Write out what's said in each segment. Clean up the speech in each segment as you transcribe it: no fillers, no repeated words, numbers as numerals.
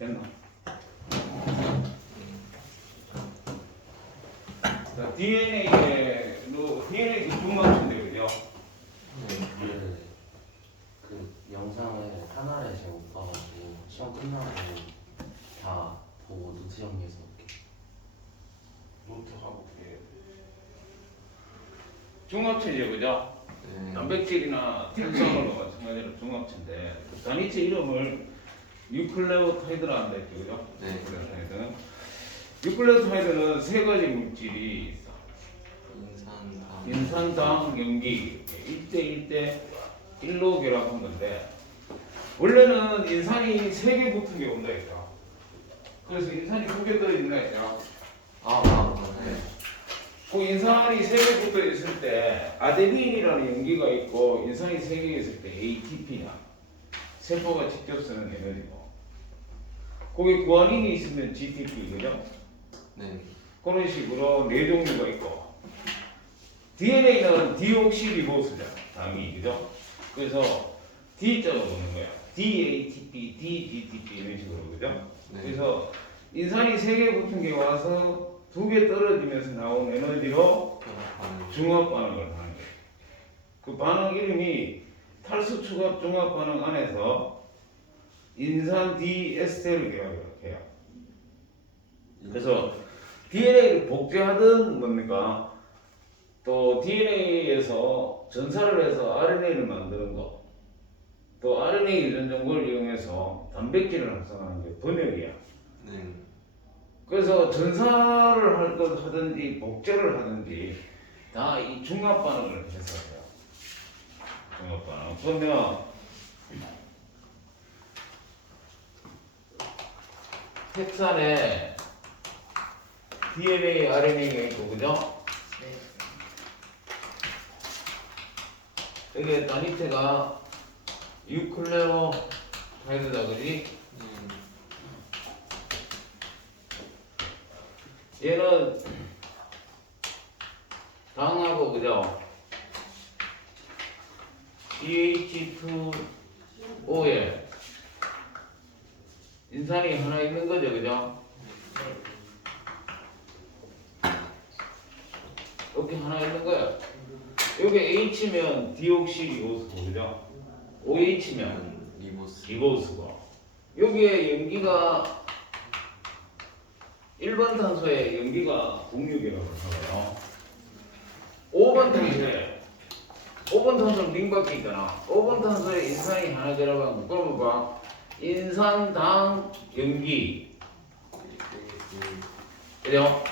됐나? 자, DNA 그 중간인데 그죠? 네, 그 영상을 하나를 제가 못 봐가지고 시험 끝나고 다 보고 노트 정리해서 올게. 노트하고 중합체죠, 그죠? 네. 단백질이나 탄수화물과 마찬가지로 중합체인데 그 단위체 이름을 유클레오타이드라 한다 했죠, 그죠? 네. 유클레오타이드. 유클레오타이드는 세 가지 물질이 있어. 인산당, 염기 1대 1로 결합한 건데 원래는 인산이 3개 붙은 게 온다 했죠. 그래서 인산이 2개 떨어진다 했죠. 네. 그 인산이 3개 붙어 있을 때 아데닌이라는 염기가 있고 인산이 3개 있을 때 ATP냐 세포가 직접 쓰는 에너지고 거기 구아닌이 있으면 GTP 그죠? 네. 그런 식으로 4종류가 있고 DNA는 디옥시리보스죠 당이 그죠? 그래서 D자로 보는 거야 DATP, DGTP 이런 식으로 그죠? 네. 그래서 인산이 3개 붙은 게 와서 2개 떨어지면서 나온 에너지로 중합 반응을 하는 거예요. 그 반응 이름이 탈수 추갑 중합 반응 안에서 인산 디에스테르 결합이라고 해요. 그래서 DNA를 복제하든 뭡니까? 또 DNA에서 전사를 해서 RNA를 만드는 거, 또 RNA 유전 정보를 이용해서 단백질을 합성하는 게 번역이야. 네. 그래서 전사를 할 것 하든지 복제를 하든지 다 이 중합 반응을 해서 해요. 중합 반응. 그러면 핵산에 DNA, RNA가 있고 그죠? 여기 단위체가 유클레오타이드다 그지? 얘는 당하고 그죠? CH2O에 인산이 하나 있는 거죠, 그죠? 이렇게 하나 있는 거야. 여기 H면 디옥시리보스고, 그죠? OH면 리보스고. 여기에 염기가 1번 탄소에 염기가 공유결합을 하고요. 5번 탄소는 링밖에 있잖아. 5번 탄소에 인산이 하나 결합한 거. 그러면 봐. 인산당 염기. 그죠?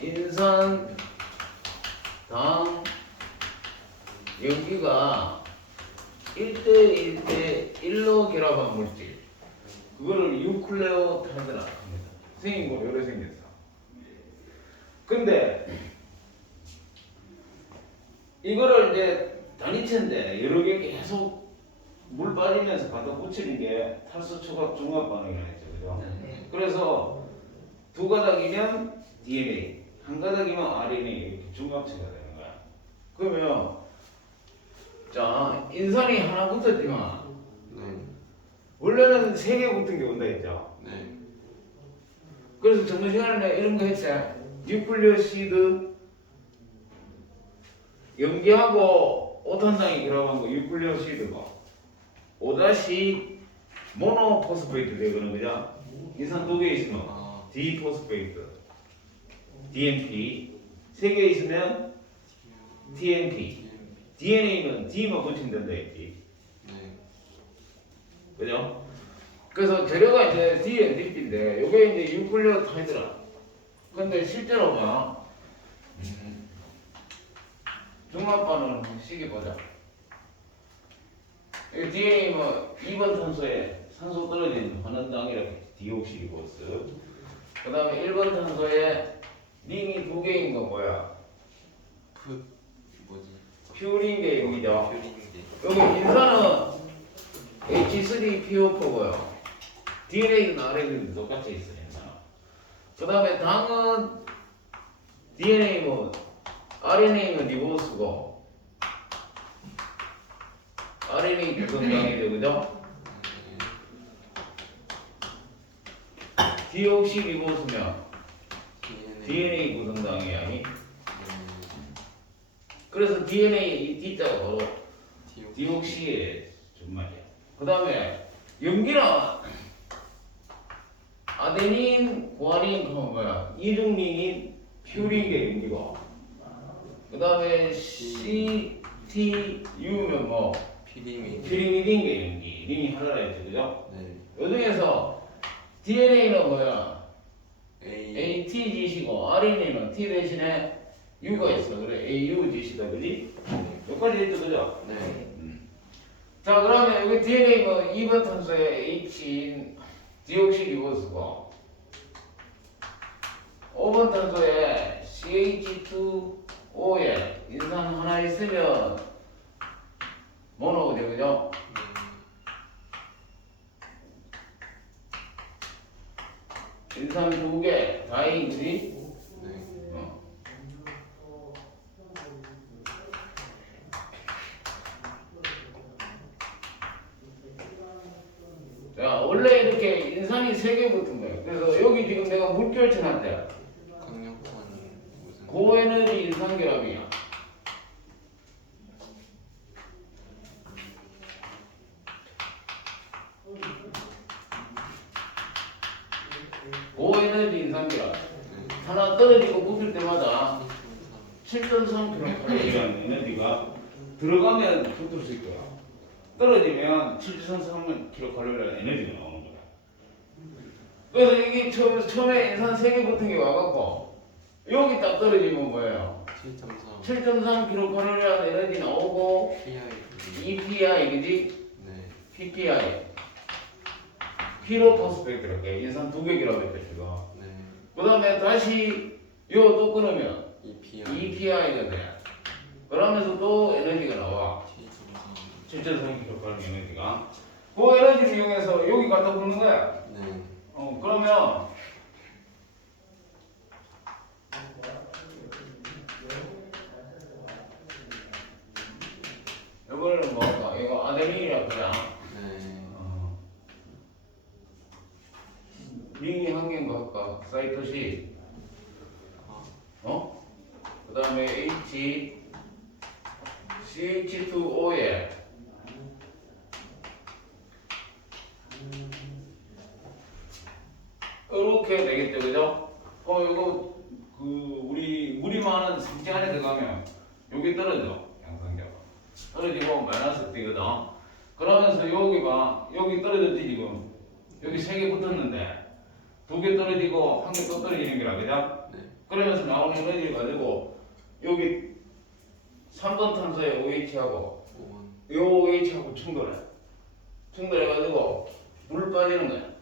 인산당 염기가 1대 1로 결합한 물질. 그거를 유클레오타이드라 합니다. 생긴 거 요래 생겼어. 근데 이거를 이제 단위체인데 여러 개 계속 물 빠지면서 갖다 붙이는 게 탈수 초각 중합 반응이라 했죠, 그죠? 그래서 2가닥이면 DNA, 1가닥이면 RNA 이렇게 중합체가 되는 거야. 그러면 자 인산이 하나 붙었지만 원래는 3개 붙은 게 온다 했죠. 그래서 정말 시간에 이런 거 했어요. 뉴클리오시드 염기하고 오탄당이 결합한 거 뉴클리오시드가 5다시 모노포스페이트 되거든, 그죠? 인산 2개 있으면 디포스페이트, DNP 3개 있으면 TNP, DNA는 D만 붙인다고 했지. 그죠? 그래서 재료가 이제 DNP인데 요게 이제 유클레오타이드라. 근데 실제로 봐. 중합 반응을 한번 시계 보자. 여기 DNA 뭐 2번 탄소에 산소 떨어진 환원당이라고 디옥시리보스. 그 다음에 1번 탄소에 링이 2개인 거 뭐야? 퓨린계 용이죠. 여기 인산은 H3PO4고요. DNA는 RNA는 똑같이 있어요. 그 다음에 당은 DNA는 RNA는 리보스고 RNA 구성당이죠, 그죠? 디옥시리보스면 DNA 구성당이 아니. 그래서 DNA 이 D자가 바로 디옥시의 준말이야. 그 다음에 염기는 아데닌, 구아닌 그건 뭐야? 이중링인 퓨린 게 염기고. 그 다음에 CTU면 뭐? 피리미딘 게 염기. 링이 하나라 했죠, 그죠? 네. 요 중에서 DNA는 뭐야? A. AT 짓이고 RNA는 T 대신에 U가 있어. 그래 AU 짓이다, 그지? 여기까지 했죠, 그죠? 네. 자, 그러면 여기 DNA 뭐 2번 탄소에 H인 디옥시리보스고 5번 탄소에 CH2O에 인산 하나 있으면 모노거든요, 그죠? 인산 2개 다인, 그지? 자, 원래 이렇게 인산이 3개 붙은 거예요. 그래서 여기 지금 내가 물결 쳐놨대. 강력한 무슨 고에너지 인산결합이야. 고에너지 인산결합. 하나 떨어지고 붙을 때마다 7.3kcal이라는 에너지가 들어가면 붙을 수 있고요. 떨어지면 7.3kcal이라는 에너지가 나오는 거야. 그래서 이게 처음에 인산 3개 붙은 게 와갖고 여기 딱 떨어지면 뭐예요? 7.3 7.3kcal이라는 에너지 나오고 PI. EPI, 그지? 네. PPI 피로포스페이트랄게 인산 2개 결합했다 지금. 네. 그 다음에 다시 요 또 끊으면 EPI. EPI가 돼. 그러면서 또 에너지가 나와. 7.3. 7.3kcal 에너지가. 그 에너지를 이용해서 여기 갖다 붙는 거야. 네. 그러면 이거는 뭐할까? 이거 아데닌이라 그래. 네. 링이 한 개인 거 할까? 사이토시. 그 다음에 H CH2O에 이렇게 되겠죠, 그죠? 이거 우리 물이 많은 생지 안에 들어가면 여기 떨어져, 양성자가 떨어지고 마이너스 되거든. 그러면서 여기 봐, 여기 떨어졌지 지금. 여기 3개 붙었는데 2개 떨어지고 1개 또 떨어지는 거라, 그죠? 네. 그러면서 나오는 에너지를 가지고 여기 3번 탄소의 OH하고 5번. 요 OH하고 충돌해가지고 물 빠지는 거야.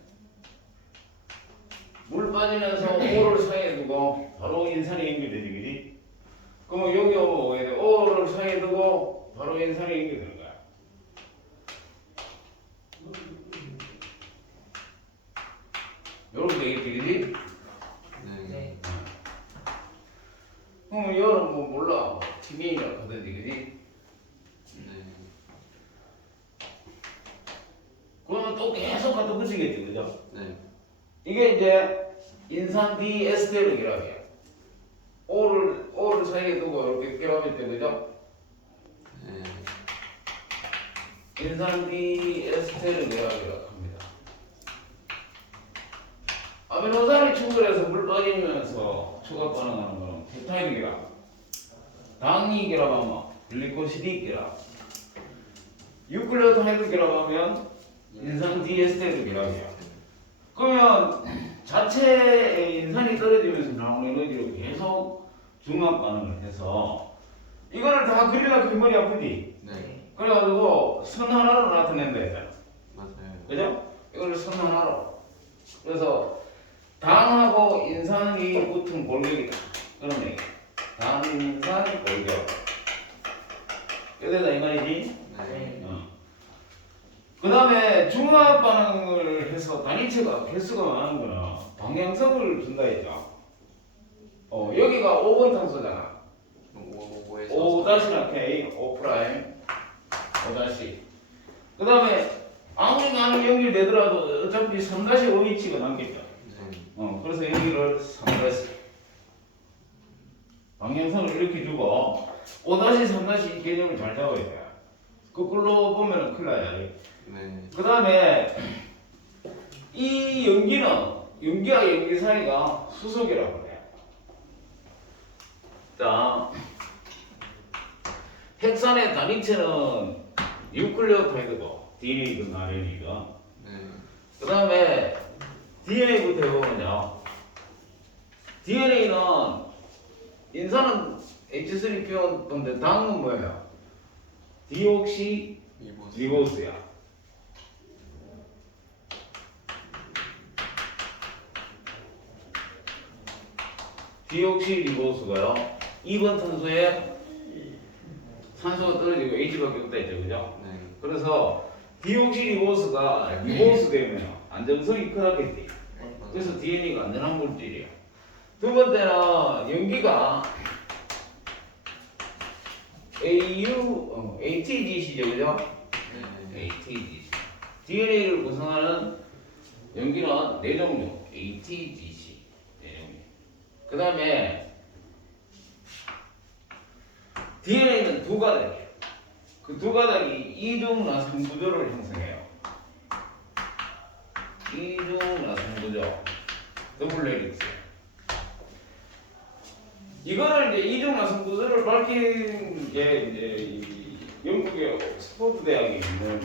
물 빠지면서 O를 사이에 두고 바로 인산이 연결되지, 그지? 그러면 여기 오면 O를 사이에 두고 바로 인산이 연결되는 거야. 요렇게 되겠지, 그지? 네. 그럼 얘는 뭐 몰라, TBN이라 하든지, 그지? 네. 그러면 또 계속 갖다 붙이겠지, 그죠? 네. 이게 이제 인산 디에스테르 결합이야. O를 사이에 두고 이렇게 결합일 때, 그죠? 네. 인산 디에스테르 결합이라고 합니다. 아미노산이 충돌해서 물 빠지면서 초가 반응하는 거는 펩타이드 결합. 당이 결합하면 글리코시디 결합. 유클레오타이드 결합하면 인산 디에스테르 결합이야. 그러면 자체 인산이 떨어지면서 나오는 에너지로 계속 중합 반응을 해서 이거를 다 그리려고 그 머리 아프지? 네. 그래가지고 선 하나로 나타낸다 했잖아. 맞아요. 그죠? 이거를 선 하나로. 그래서 당하고 인산이 붙은 골격이다. 그런 얘기. 당, 인산, 골격. 이래다 이 말이지? 네. 그 다음에 중합 반응을 해서 단위체가 개수가 많은 거는 방향성을 준다 했죠. 여기가 5번 탄소잖아. 5에서 5-K, 5 프라임, 5-. 그 다음에 아무리 많은 연결되더라도 어차피 3-5H가 남겠죠. 네. 그래서 여기를 3다시 방향성을 이렇게 주고 5-3- 개념을 잘 잡아야 돼. 거꾸로 보면은 큰일 나요. 네. 그 다음에 이 연기는 연기와 연기 사이가 수속이라고 해요. 자, 핵산의 단위체는 뉴클레오타이드고 DNA든 RNA든. 네. 그 다음에 DNA부터 해보면요. DNA는 인산은 H3PO인데 당은 뭐예요? 디옥시 리보스야. 디옥시 리보스가요. 2번 탄소에 산소가 떨어지고 H밖에 없다 했죠, 그죠? 네. 그래서 디옥시 리보스가 리보스 되면 안정성이 크다겠지. 그래서 DNA가 안전한 물질이에요. 두 번째는 연기가 ATGC죠, 그죠? 네. ATGC. DNA를 구성하는 연기는 4종류. ATGC. 4종류. 그 다음에 DNA는 두 가닥이에요. 그 두 가닥이 이중 나선 구조를 형성해요. 이중 나선 구조. 더블 헬릭스. 이거를 이제 이중 나선 구조를 밝힌 게 이제 이 영국의 옥스퍼드 대학에 있는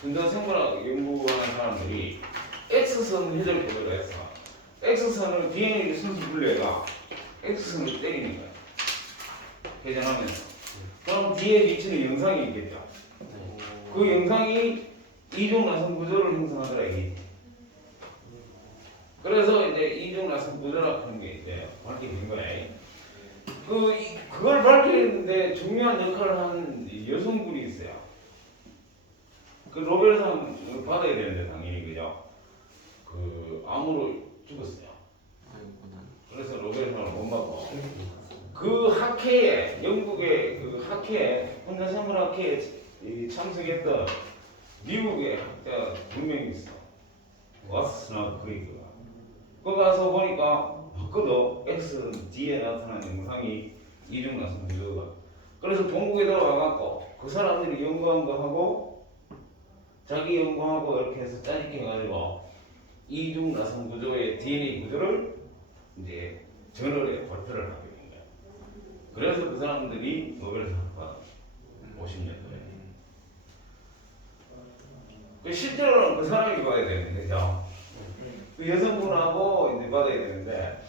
분자생물학 연구하는 사람들이 X선 회전 구조를 해서 X선을 DNA를 순수 분리해가 X선을 때리는 거야. 회전하면서. 그럼 뒤에 비치는 영상이 있겠죠. 그 영상이 이중 나선 구조를 형성하더라 이게. 그래서 이제 이중 나선 구조라고 하는 게 이제 밝혀진 거예요. 그걸 밝히는데 중요한 역할을 하는 여성분이 있어요. 그 노벨상 받아야 되는데 당연히 그죠. 그 암으로 죽었어요. 그래서 노벨상을 못 받고 그 학회에 영국의 그 학회에 혼자생물 학회에 참석했던 미국의 학자 2명이 있어. 와스나 크리그가. 거기 가서 보니까 봤거든. X 뒤에 나타난 영상이 이중 나선 구조가. 그래서 본국에 들어와갖고 그 사람들이 연구한 거 하고 자기 연구하고 이렇게 해서 짜집겨가지고 이중 나선 구조의 DNA 구조를 이제 저널에 발표를 하게 된 거야. 그래서 그 사람들이 노벨상을 받아. 50년도에. 실제로는 그 사람이 받아야 되는데, 그죠? 그 여성분하고 이제 받아야 되는데,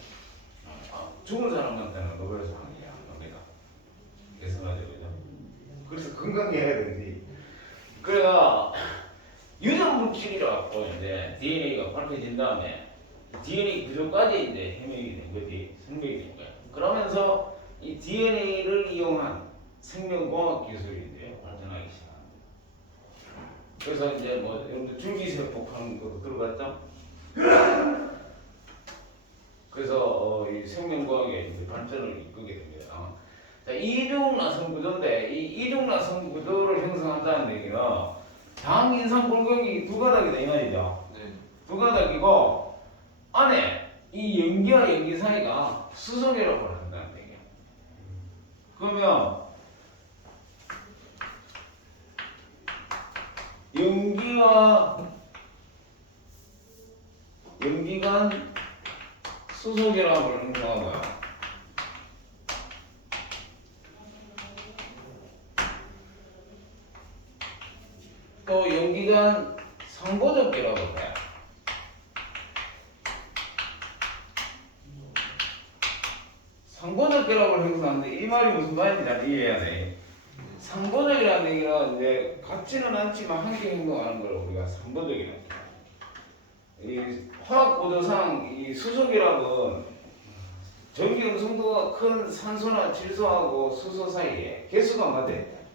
죽은 사람한테는 노벨상이 안 갑니다. 계산하죠, 그죠? 그래서 건강히 해야 되는지. 그래가 유전물질이라고 이제 DNA가 밝혀진 다음에 DNA 구조까지 이제 해명이 된 거지, 생명이 된 거야. 그러면서 이 DNA를 이용한 생명공학 기술인데요, 발전하기 시작합니다. 그래서 이제 뭐 여러분들 줄기세포하는 것도 들어봤죠? 그래서 이 생명과학의 이제 발전을 이끌게 됩니다. 자, 이중 나선 구조인데 이 이중 나선 구조를 형성한다는 얘기는 당 인상 골격이 두 가닥이다 이 말이죠. 네. 두 가닥이고 안에 이 연기와 연기 사이가 수성이라고 한다는 얘기야. 그러면 연기간 수소결합을 형성하고요. 또 연기간 상보적 결합을 해요. 상보적 결합을 형성하는데 이 말이 무슨 말인지 잘 이해해야 돼. 상보적이라는 얘기는 이제 같지는 않지만 함께 행동하는 걸 우리가 상보적이라고 해요. 이 화학 구조상 이 수소결합은 전기 음성도가 큰 산소나 질소하고 수소 사이에 개수가 맞아야 돼.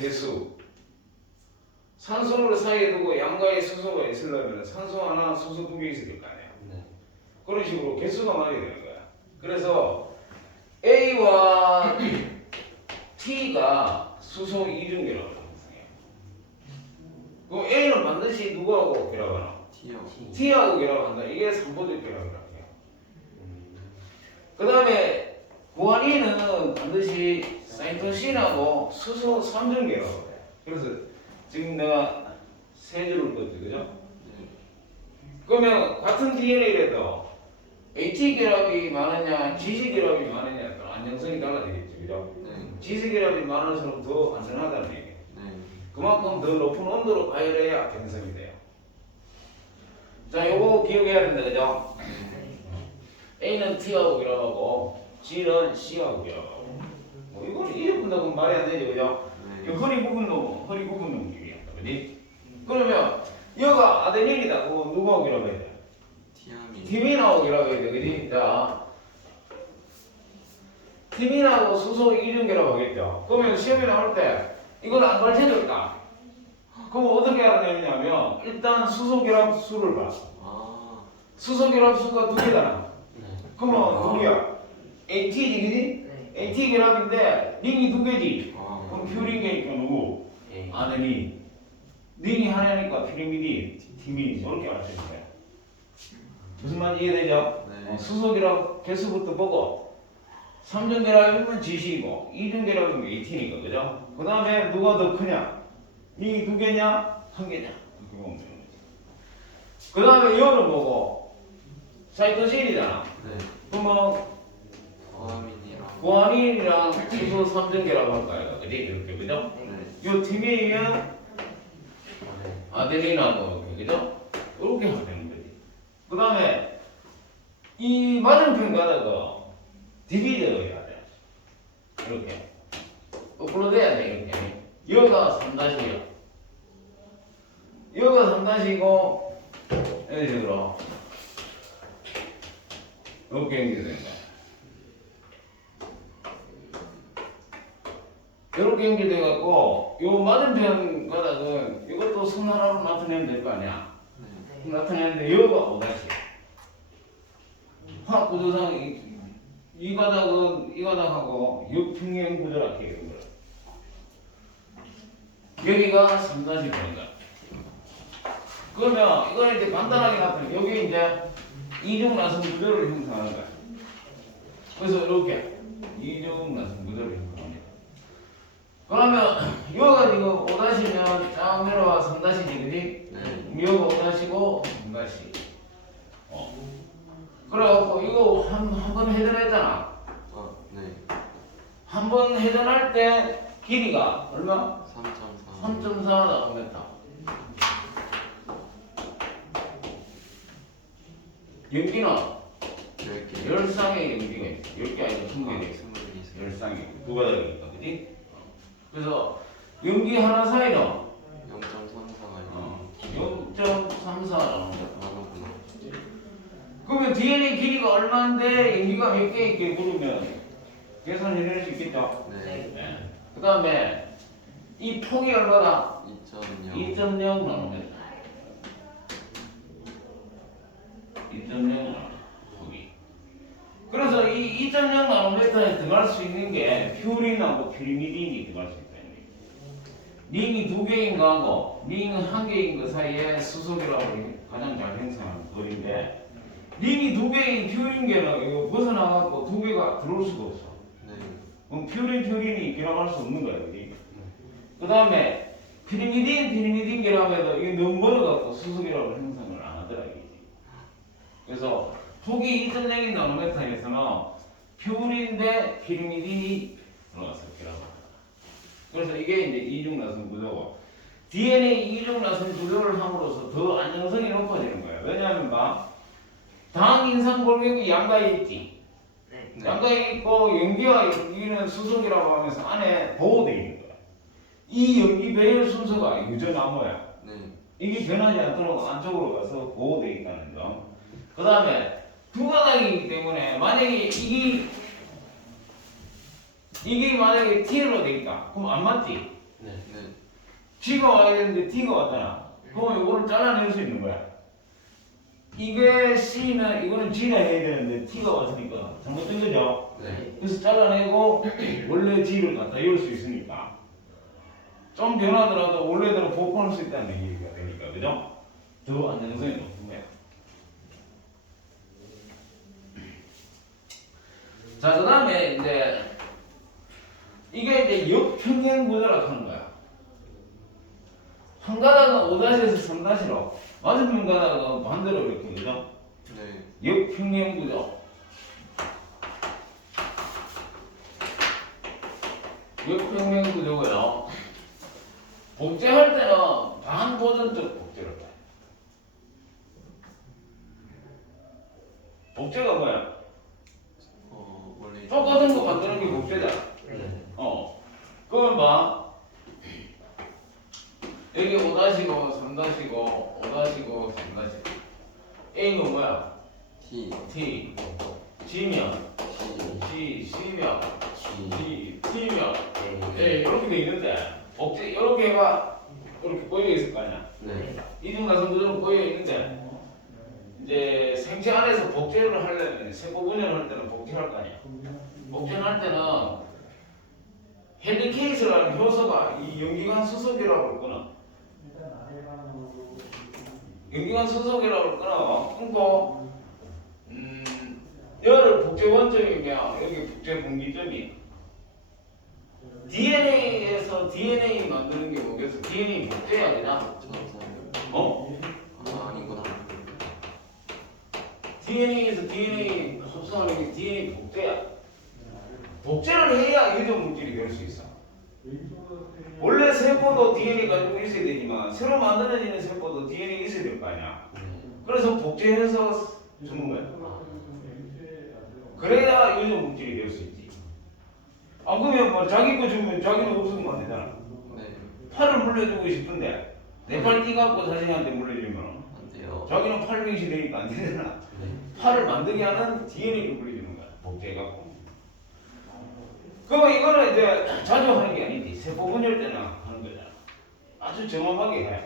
개수. 산소를 사이에 두고 양가의 수소가 있으려면 산소 하나, 수소 2개 있어야 될 거 아니에요. 네. 그런 식으로 개수가 맞아야 되는 거야. 그래서 A와 T가 수소 이중결합을 형성해요. 그럼 A는 반드시 누구하고 결합하나? T하고 결합한다. 이게 3보적 결합이라고 해요. 그 다음에 구안이는 반드시 사이토신하고 수소 3중 결합을 해요. 그래서 지금 내가 세 줄을 껐지, 그죠? 그러면 같은 DNA라도 AT 결합이 많으냐, GC 결합이 많으냐, 또 안정성이 달라지겠죠, 그죠? GC 결합이 많을수록 더 안전하다는 얘기예요. 그만큼 더 높은 온도로 가열해야 변성이 돼요. 자, 요거 기억해야 된다, 그죠? A는 T하고 결합하고 G는 C하고 결합하고. 뭐 이거는 이해분다고 말이 안 되죠, 그죠? 이 허리 부분 놈이야, 그지? 그러면 얘가 아데닌이다. 그거 누구하고 결합해야 돼? 티민하고 결합해야 돼, 그지? 자, 티민하고 수소 이중 결합하겠죠. 그러면 시험에 나올 때 이건 안 밝혀졌다. 그럼 어떻게 알아내느냐면 일단 수소 결합 수를 봐. 수소 결합 수가 두 개잖아. 그러면 두 개야. AT지, 그지? AT 결합인데 링이 두 개지. 그럼 퓨린계니까 누구? 아데닌. 링이 하나니까 피리미딘, 티민이 저렇게 알아채는 거야. 무슨 말인지 이해되죠? 수소 결합 개수부터 보고 3중 결합이면 GC이고 2중 결합이면 AT니까, 그죠? 그 다음에 누가 더 크냐? 링이 두 개냐? 한 개냐? 이렇게 보면 되는 거지. 그 다음에 이거는 뭐고? 사이토신이잖아. 그러면 구안인이랑 수소 3중 결합할 거야, 그지? 이렇게, 그죠? 요 티민이면 아데닌하고, 그죠? 이렇게 하면 되는 거지. 그 다음에 이 맞은편 가다가 디비저 해야 돼. 이렇게 거꾸로 돼야 돼. 이렇게 여가 3-이야. 여가 3-이고 이런 식으로 이렇게 연결된 거야. 이렇게 연결돼갖고 요 맞은편 가닥은 이것도 선 하나로 나타내면 될 거 아니야. 나타내는데 여가 5-이야. 화학 구조상 이 가닥은 이 가닥하고 역평행 구조라고 해요. 여기가 3-되는 거야. 그러면 이거는 이제 간단하게 나타내. 여기 이제 이중 나선 구조를 형성하는 거야. 그래서 이렇게 이중 나선 구조를 형성합니다. 그러면 여가 지금 5-면 쫙 내려와 3-지, 그지? 여가 5-고 3-. 그래갖고 이거 한 번 회전했잖아. 한 번 회전할 때 길이가 얼마? 3.4 나오겠다. 연기는 10쌍의 연기가 있어. 10개 아니고 20개 있어. 10쌍이 두 가닥이니까, 그지? 그래서 연기 하나 사이는 0.34 나오는 거야. 그러면 DNA 길이가 얼마인데 연기가 몇 개 있게 물으면 계산해낼 수 있겠죠? 그 다음에 이 폭이 얼마나? 2.0 나오면 2.0 폭이. 그래서 이 2.0 나노미터에 들어갈 수 있는 게 퓨린하고 피리미딘이 들어갈 수 있다는 얘기예요. 링이 두 개인 거하고 링은 한 개인 거 사이에 수소기라고 가장 잘 형성하는 거리인데 링이 두 개인 퓨린계는 이거 벗어나갖고 두 개가 들어올 수가 없어. 그럼 퓨린이 결합할 수 없는 거야, 그지? 그 다음에 피리미딘 결합해도 이게 너무 멀어갖고 수소결합을 형성을 안 하더라, 이게. 그래서 폭이 2.0인 나노메타에서는 퓨린 대 피리미딘이 들어가서 결합을 한다. 그래서 이게 이제 이중나선 구조고 DNA 이중나선 구조를 함으로써 더 안정성이 높아지는 거예요. 왜냐하면 당 인상 골격이 양가에 있지. 양가에 있고 연기와 연기는 수소기라고 하면서 안에 보호되어 있는 거야. 이 연기 배열 순서가 유전암호야. 이게 변하지 않도록 안쪽으로 가서 보호되어 있다는 점. 그 다음에 두 가닥이기 때문에 만약에 이게 만약에 T로 돼 있다. 그럼 안 맞지? G가 와야 되는데 T가 왔잖아. 그러면 이거를 잘라낼 수 있는 거야. 이게 C면 이거는 G가 해야 되는데 T가 왔으니까 잘못된 거죠? 그래서 잘라내고 원래 G를 갖다 이을 수 있으니까 좀 변하더라도 원래대로 복원할 수 있다는 얘기가 되니까, 그죠? 더 안정성이 높은 거야. 자, 그 다음에 이제 이게 이제 역평행 구조라고 하는 거야. 한 가닥은 5-에서 3-로 맞은편 가닥은 반대로 이렇게 그죠? 네. 역평행 구조. 역평행 구조고요. 복제할 때는 반도전적 복제를 해. 복제가 뭐야? 원래 똑같은 거 만드는 게 복제잖아. 네. 그러면 봐. 여기 5-고 3-고 5-고 3-. A는 뭐야? T T. G면 G G, C면 G G, T면 A A 이렇게 돼 있는데 복제 이렇게 해봐. 이렇게 꼬여 있을 거 아니야. 네. 이중과 선두는 꼬여 있는데 이제 생체 안에서 복제를 하려면 세포 분열할 때는 복제할 거 아니야. 복제할 때는 헬리케이스라는 효소가 이 연기관 수속이라고 그러거나 연기관 수속이라고 그러거나 끊고 열을 복제 원점이면 여기 복제 분기점이 DNA에서 DNA 만드는 게 뭐겠어? DNA 복제해야 되나? 아니구나. DNA에서 DNA 흡수하는 게 DNA 복제야. 복제를 해야 유전 물질이 될 수 있어. 원래 세포도 DNA 가지고 있어야 되지만 새로 만들어지는 세포도 DNA 있어야 될 거 아니야. 그래서 복제해서 주는 거야. 그래야 유전 물질이 될 수 있지. 안 그러면 뭐 자기 거 주면 자기는 없으면 안 되잖아. 네. 팔을 물려주고 싶은데 내 팔 띠갖고 자신한테 물려주면 안 돼요. 자기는 팔병시 되니까 안 되잖아. 네. 팔을 만들게 하는 DNA를 물려주는 거야. 복제해갖고. 그러면 이거는 이제 자주 하는 게 아니지. 세포 분열 때나 하는 거잖아. 아주 정확하게 해.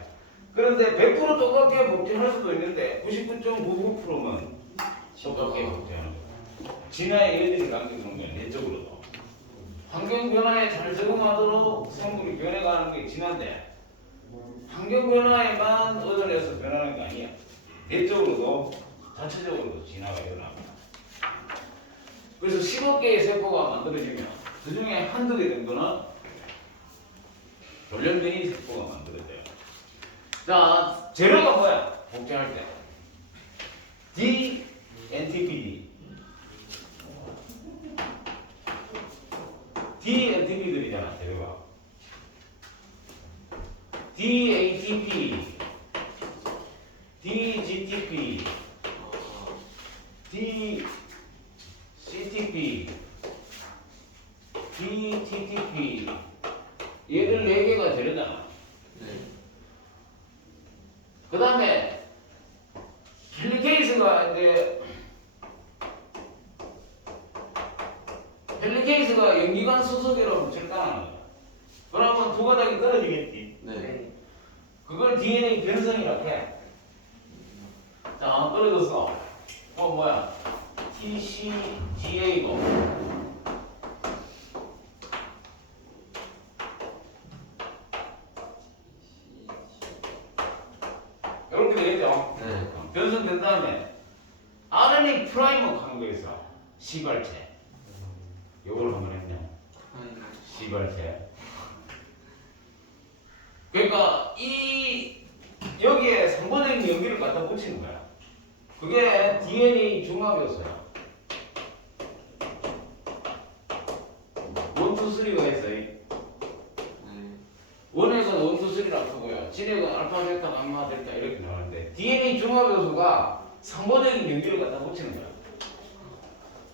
그런데 100% 똑같게 복제할 수도 있는데 99.99%만 똑같게 복제하는 거야. 진화의 여진이 강조하는 거야. 내적으로도. 환경 변화에 잘 적응하도록 생물이 변해가는 게 진화인데 환경 변화에만 의존해서 변하는 게 아니야. 내적으로도 자체적으로도 진화가 일어납니다. 그래서 10억 개의 세포가 만들어지면 그 중에 한두 개 정도는 돌연변이 세포가 만들어져요. 자, 재료가 뭐야? 복제할 때 D, NTPD D, NTP들이잖아, 재료가. DATP, DGTP, DCTP, DTTP 얘들 4개가 재료잖아. 네. 그 다음에 헬리케이스가 이제 헬리케이스가 연기관 수속이라고 절단하는 거야. 그러면 두 가닥이 떨어지겠지. 네. 그걸 DNA 변성이라고 해. 자, 떨어졌어. 뭐야? TCGA고. 이렇게 되겠죠? 네. 변성된 다음에 RNA 프라이머 하는 거 있어. 시발체. 요걸 한번 했냐? 시발체. 그러니까 이 여기에 3번의 연기를 갖다 붙이는 거야. 그게 DNA 중합이었어요. 1, 2, 3가 있어요. 원액은 1, 2, 3라고 하고요. 진액은 알파, 베타, 감마, 델타 이렇게 나오는데 DNA 중합 요소가 3번의 연기를 갖다 붙이는 거야.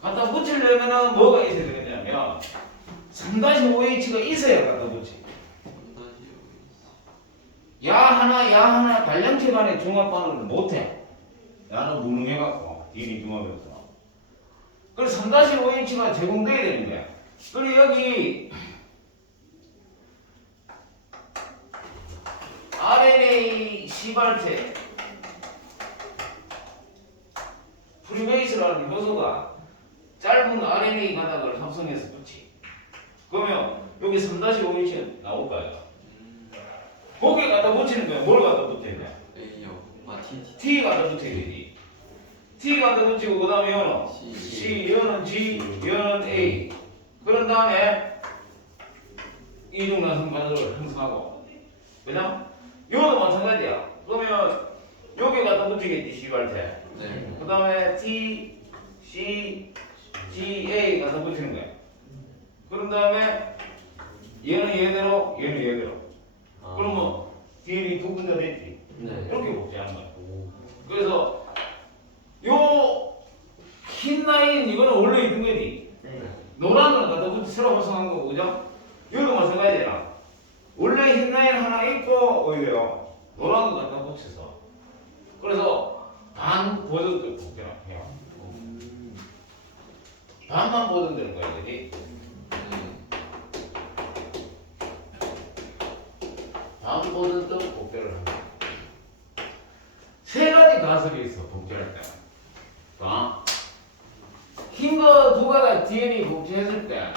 갖다 붙이려면 뭐가 있어야 되느냐면 3-OH가 있어야 갖다 붙이. 야 하나 발량체 간의 중합 반응을 못해. 야는 무능해갖고 DNA 중합에서. 그래서 3-OH가 제공돼야 되는 거야. 그리고 여기 RNA 시발체 프리메이스라는 효소가 짧은 RNA 가닥을 합성해서 붙이. 그러면 여기 3-OH 나올까요? 거기에 갖다 붙이는 거야. 뭘 갖다 붙여야 돼? A요. T 갖다 붙여야 되지. T 갖다 붙이고 그 다음에 여는 C. C, 여는 G, 여는 A. 그런 다음에 이중나선반을 형성하고. 그죠? 요도 마찬가지야. 그러면 여기 갖다 붙이겠지, C발테. 네. 그 다음에 T, C, G, A 갖다 붙이는 거야. 그런 다음에 얘는 얘대로, 얘는 얘대로. 아. 그러면 DN이 두 분자 됐지. 네. 이렇게 복제한 거야. 오. 그래서 요 흰 라인 이거는 원래 있는 거지. 노란 건 갖다 붙이 새로 활성한 거고, 그죠? 여기도 마찬가지야. 원래 흰 라인 하나 있고, 오히려 노란 거 갖다 붙여서. 그래서 반 버전들 복제를 해요. 반만 버전되는 거야, 그지? 반 버전도 복제를 합니다. 세 가지 가설이 있어, 복제할 때. 흰 거 두 가닥 DNA 복제했을 때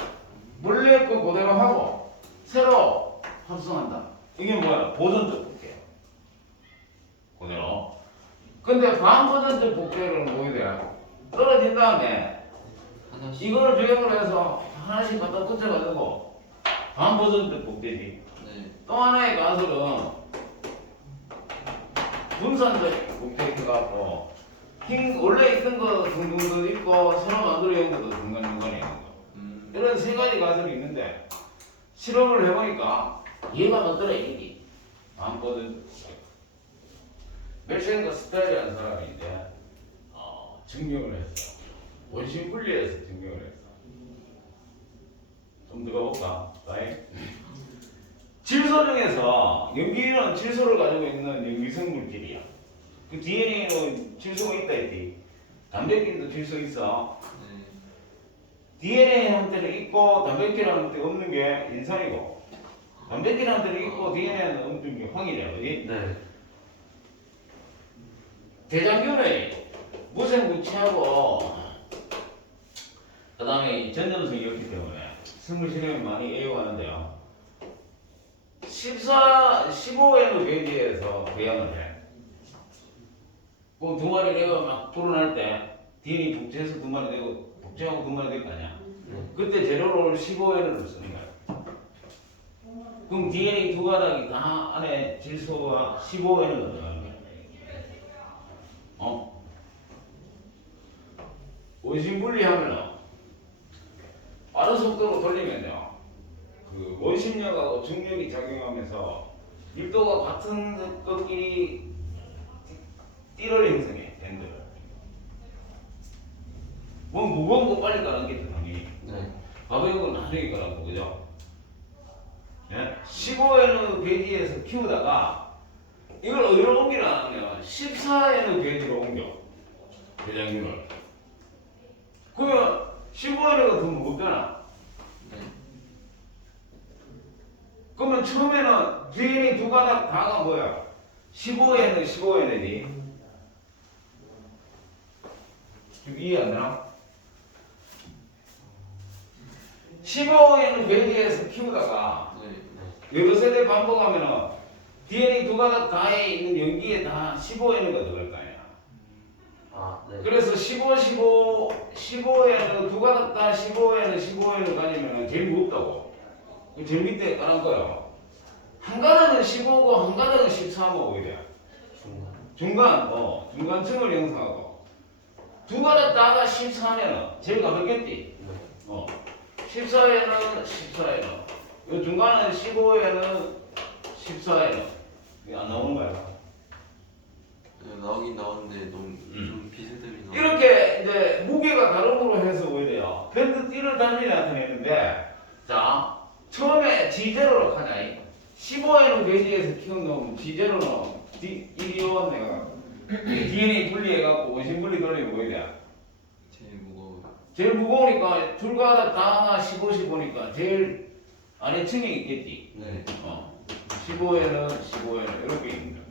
원래 거 그대로 하고 새로 합성한다. 이게 뭐야? 버전적 복제야. 그대로. 근데 반 버전적 복제는 뭐야 돼? 떨어진 다음에 하나씩. 이걸 조형을 해서 하나씩 갖다 붙여가지고 반 버전적 복제지. 네. 또 하나의 가설은 분산적 복제해갖고 원래 있던 거 중간도 있고 새로 만들어 온 것도 중간중간에 있는 거. 이런 세 가지 가설이 있는데 실험을 해보니까 얘가 만들어야지. 안거든. 멜센과 스타일이라는 사람인데 증명을 했어. 원심 분리해서 증명을 했어. 좀 들어볼까? 질소 중에서 염기는 질소를 가지고 있는 염기성 물질이야. 그 DNA는 질소가 있다 했지. 단백질도 질소 있어. DNA한테는 있고 단백질한테 없는 게 인산이고, 단백질한테는 있고 DNA는 없는 게 황이냐, 그지? 네. 대장균의 무생무치하고 그 다음에 전염성이 없기 때문에 생물 실험에 많이 애용하는데요. 15N 베이지에서 배양을 해. 그 두 마리 내가 막 불어날 때 DNA 복제해서 두 마리 내고 복제하고 두 마리 될 거 아니야. 그때 재료를 15N을 쓰는 거야. 그럼 DNA 두 가닥이 다 안에 질소가 15N을 들어가는 거야. 원심 분리하면은 빠른 속도로 돌리면요. 그 원심력하고 중력이 작용하면서 밀도가 같은 것끼리 띠를 형성해, 밴드를. 뭐 무거운 거 빨리 가라겠죠, 당연히. 네. 가벼운 건 나중에 가라고, 그죠? 예? 15N 베이지에서 키우다가 이걸 어디로 옮기냐면 14N 베이지로 옮겨. 대장균을. 그러면 15N가 더 무겁잖아. 그러면 처음에는 DNA 두 가닥 다가 뭐야? 15N은 15N이지. 지금 이해 안 되나? 15N 베이지에서 키우다가 여러 세대 반복하면은 DNA 두 가닥 다에 있는 연기에 다 15N가 들어갈 거 아니야. 아, 네. 그래서 15N 두 가닥 다 15N 가지면 제일 무겁다고. 제일 밑에 깔은 거예요. 한 가닥은 15고 한 가닥은 13고 이래. 중간층을 형성하고. 두 가닥 다가 14면 제일 가볍겠지. 14에는 14에는. 요 중간은 15에는 14에는. 이게 안 나오는 거야. 네, 나오긴 나오는데 너무 좀 비슷들이 나와. 이렇게 이제 무게가 다름으로 해서 오야 돼요. 밴드 띠를 단위로 나타내는데, 자, 처음에 G0로 하자. 15에는 베이지에서 키운 놈 G0는 이리온 내가 DNA 분리해갖고 원심 분리 돌리면 뭐야 돼? 제일 무거워. 제일 무거우니까 둘 가닥 다 15보니까 제일 안에 층이 있겠지. 네. 15에는 이렇게 있는 거야.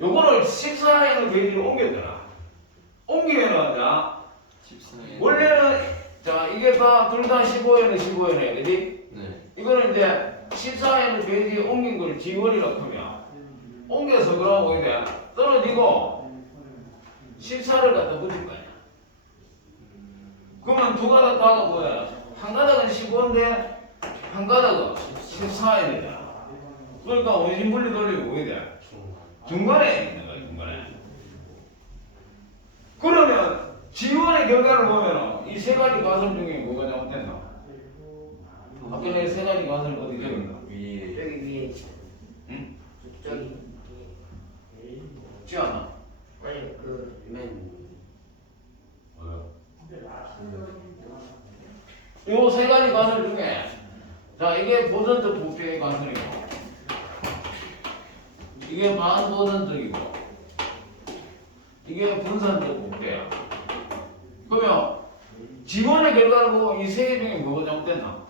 요거를 14에는 베이지로 옮겼잖아. 옮기면은 자 14에. 원래는 자 이게 다 둘 다 15에는 그지? 네. 이거는 이제 14에는 베이지에 옮긴 걸 G1이라고 하면 옮겨서 그러고 이제 떨어지고 14를 갖다 붙일 거 아니야. 그러면 두 가닥 다가 뭐야? 한 가닥은 15인데 한 가닥은 14해야 되잖아. 그러니까 원심분리 돌리면 뭐야 돼? 중간에 있는 거야, 중간에. 그러면 지원의 결과를 보면 이 세 가지 가설 중에 뭐가 잘못됐나? 아까 내가 세 가지 가설 어디 적었나? 위에 저기 위에 응? 저기 지않아? 아니 그 맨 요 세 가지 가설 중에 자 이게 보전적 복제의 가설이고 이게 반보전적이고 이게 분산적 복제야. 그러면 지원의 결과를 보고 이 세 개 중에 뭐가 잘못됐나?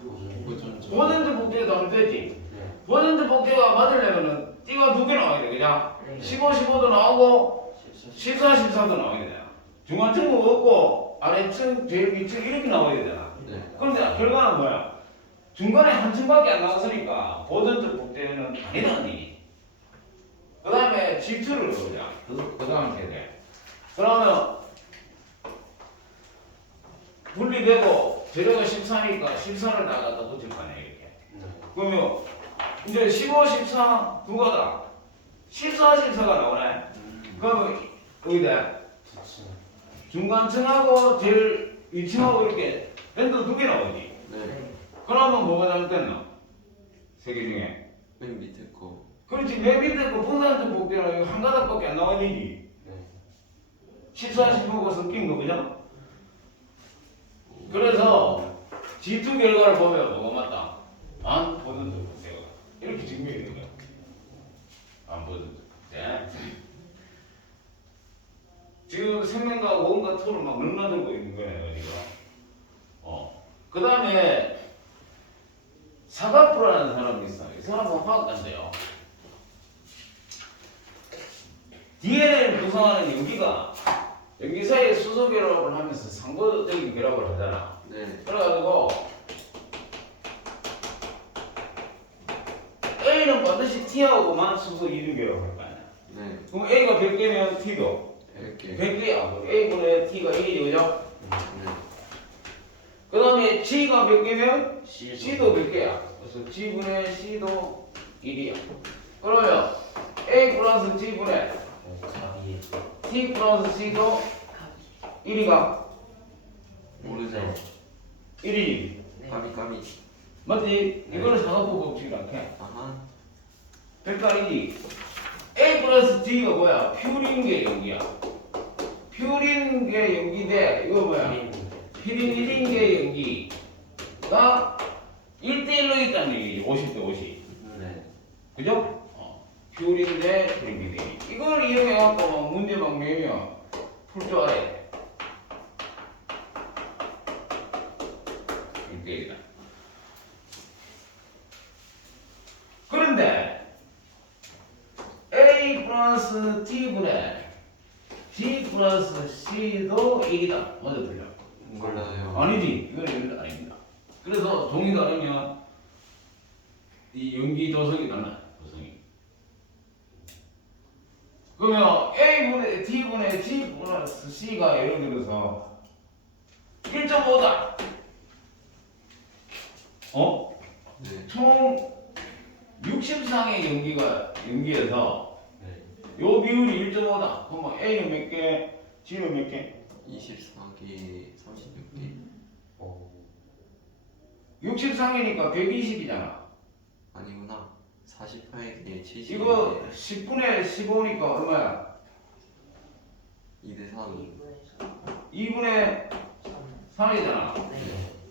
보전적 복제가 잘못됐지. 보전적 복제가 맞으려면은 띠가 두 개 나와야 돼, 그냥 15, 15도 나오고 14, 14도 나와야 돼. 중간층은 없고 아래층, 제일 위층 이렇게 나와야 되잖아. 그런데 결과는 뭐야? 중간에 한 층밖에 안 나왔으니까 보전적 복제는 아니다는 얘기. 그 다음에 G2를 보자. 그 다음 세대. 그러면 분리되고 재료가 14니까 14를 다 갖다 붙일 거 아니야 이렇게. 그러면 이제 15, 14 두 가다 14, 14가 나오네. 그러면 여기다 중간층하고 제일 위층하고 이렇게 밴드 두 개 나오지. 그러면 뭐가 잘못됐나? 세 개 중에. 맨 밑에 거. 그렇지. 맨 밑에 거 분산적 복제는 한 가닥밖에 안 나와야지. 14, 15가 섞인 거 그죠? 그래서 G2 결과를 보면 뭐가 맞다? 안 보전적 복제가 이렇게 증명이 되는 거야. 안 보전적 복제. 지금 생명과 원과 토를 막 넘나들고 있는 거예요, 지금. 그 다음에 사각부라는 사람이 있어요. 이 사람은 화학자인데요. DNA를 구성하는 연기가 연기 사이에 수소 결합을 하면서 상호적인 결합을 하잖아. 그래가지고 A는 반드시 T하고만 수소 이중 결합을 할 거 아니야. 그럼 A가 100개면 T도 100개야. A분의 T가 1이죠, 그죠? 그 다음에 G가 100개면 C도 100개야. 그래서 G분의 C도 1이야. 그러면 A 플러스 G분의 T 플러스 C도 1이가 모르죠. 1이지. 까미. 맞지? 이거는 상업부 법칙이 않게. 아하. 백깔이지. A 플러스 G가 뭐야? 퓨린계 연기야. 퓨린계 연기인데 이거 뭐야? 피리니린계 연기가 1대1로 있다는 얘기지. 50대 50. 그죠? 퓨린 대 피리니린. 이걸 이용해갖고 문제 막 내면 풀 줄 알아야 돼. 1대1이다. 그런데 A 플러스 T분의 G 플러스 C도 1이다. 맞아 틀려? 몰라요. 아니지. 이건 1은 아닙니다. 그래서 종이 다르면 이 연기 도성이 달라요. 도성이. 그러면 A분의 T분의 G 플러스 C가 예를 들어서 1.5다. 총 60상의 연기에서 요 비율이 1.5다. 그러면 A는 몇 개, G는 몇 개? 24개, 30몇 개. 60상이니까 120이잖아. 아니구나. 48개, 70개. 이거 10분의 15니까 얼마야? 2대 3. 2분의 3이잖아.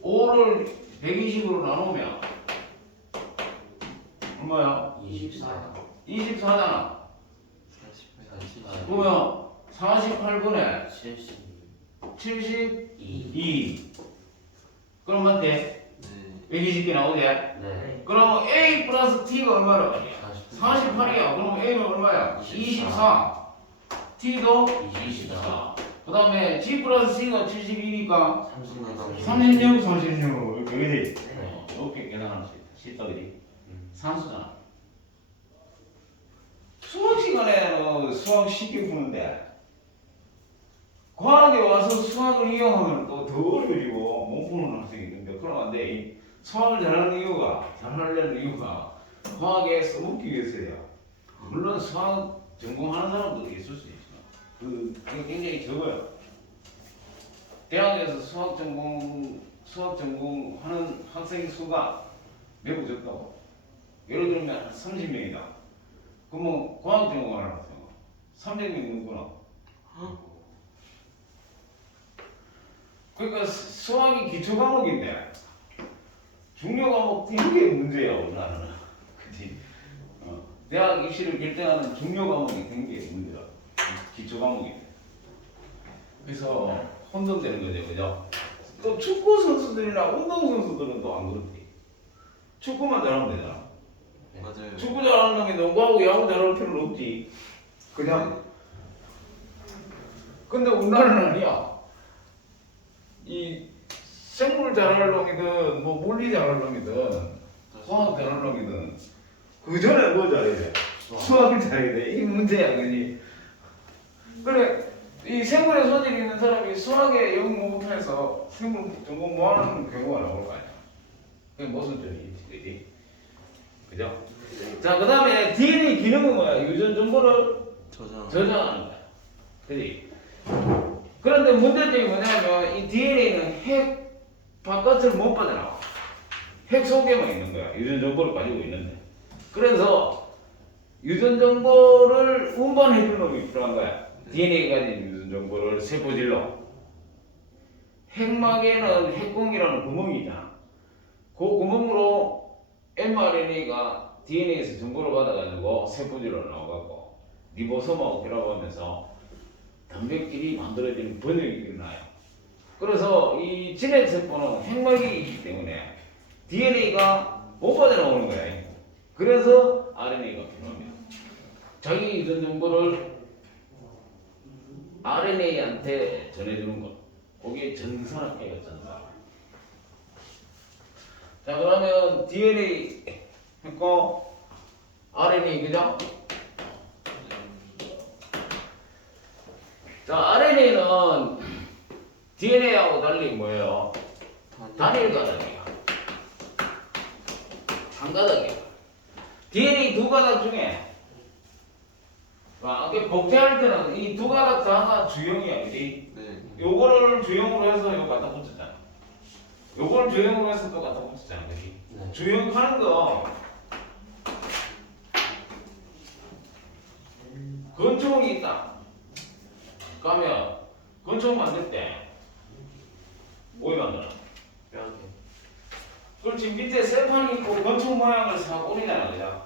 5를 120으로 나누면 얼마야? 24잖아. 48, 70. 그러면 48분의 72. 72. 그럼 맞대? 네. 120개 나오게? 그러면 A 플러스 T가 얼마로 가냐? 48이야. 그럼 A는 얼마야? 24. T도 24. 그 다음에 G 플러스 C가 72니까 36, 36. 그지? 이렇게 계산할 수 있다. 쉽다, 그지? 산수잖아. 수학 시간에는 수학 쉽게 푸는데 과학에 와서 수학을 이용하면 또 더 어려워지고 못 푸는 학생이 있는데 그러면 안 돼. 이 수학을 잘하는 이유가 잘하려는 이유가 과학에 써먹기 위해서야. 물론 수학 전공하는 사람도 있을 수 있지만 그게 굉장히 적어요. 대학에서 수학 전공하는 학생 수가 매우 적다고. 예를 들면 한 30명이다. 그러면 과학 전공하는 학생 300명 넘구나. 그러니까 수학이 기초 과목인데 중요 과목 되게 문제야 우리나라는. 그치? 대학 입시를 결정하는 중요 과목이 되게 문제야. 기초 과목인데. 그래서 혼돈되는 거죠, 그죠? 또 축구 선수들이나 운동 선수들은 또 안 그렇대. 축구만 잘하면 되잖아. 맞아요. 축구 잘하는 놈이 농구하고 야구 잘할 필요는 없지. 그냥. 근데 우리나라는 아니야. 이 생물 잘할 놈이든 뭐 물리 잘할 놈이든 화학 잘할 놈이든 그 전에 뭐 잘해야 돼? 수학을 잘해야 돼. 이 문제야, 그지? 그래. 이 생물에 소질이 있는 사람이 수학에 영 못해서 생물 전공 뭐하는 경우가 나올 거 아니야. 그게 모순점이 있지, 그지? 그죠? 자, 그 다음에 DNA 기능은 뭐야? 유전 정보를 저장하는 거야. 그지? 그런데 문제점이 뭐냐면 이 DNA는 핵 바깥을 못 빠져나와. 핵 속에만 있는 거야. 유전 정보를 가지고 있는데. 그래서 유전 정보를 운반해 주는 놈이 필요한 거야. DNA가 가진 유전 정보를 세포질로. 핵막에는 핵공이라는 구멍이 있잖아. 그 구멍으로 mRNA가 DNA에서 정보를 받아가지고 세포질로 나와갖고 리보솜하고 결합하면서 단백질이 만들어지는 번역이 일어나요. 그래서 이 진핵세포는 핵막이 있기 때문에 DNA가 못 빠져나오는 거야. 그래서 RNA가 필요합니다. 자기 유전 정보를 RNA한테 전해주는 것. 그게 전산학이에요, 전산. 자, 그러면 DNA 했고 RNA, 그죠? 자, RNA는 DNA하고 달리 뭐예요? 단일 가닥이야. 한 가닥이야. DNA 두 가닥 중에 이게 복제할 때는 이 두 가닥 다가 주형이야, 그지? 네. 요거를 주형으로 해서 이거 갖다 붙였잖아. 요걸 주형으로 해서 또 갖다 붙였잖아, 그지? 네. 주형하는 거 건총이 있다. 그러면 건총 만들 때 뭐 만들어? 뼈대. 그렇지, 밑에 쇠판이 있고 건총 모양을 싹 오리잖아, 그죠?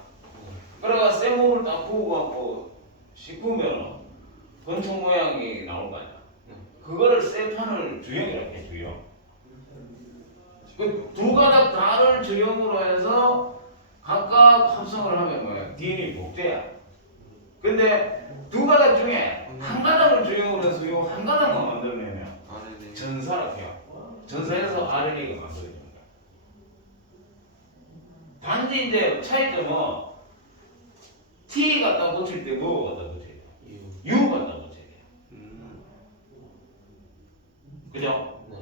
그래가 쇠목을 딱 구워갖고 씻으면 건총 모양이 나올 거 아니야. 그거를 쇠판을 주형이라고 해, 주형. 그 두 가닥 다를 주형으로 해서 각각 합성을 하면 뭐야? DNA 복제야. 근데 두 가닥 중에 한 가닥을 주형으로 해서 요 한 가닥만 만들어내면 전사라고 해요. 전사해서 RNA가 만들어지는 거야. 단지 이제 차이점은 T 갖다 붙일 때 뭐 갖다 붙여야 돼? U 갖다 붙여야 돼. 그죠? 네.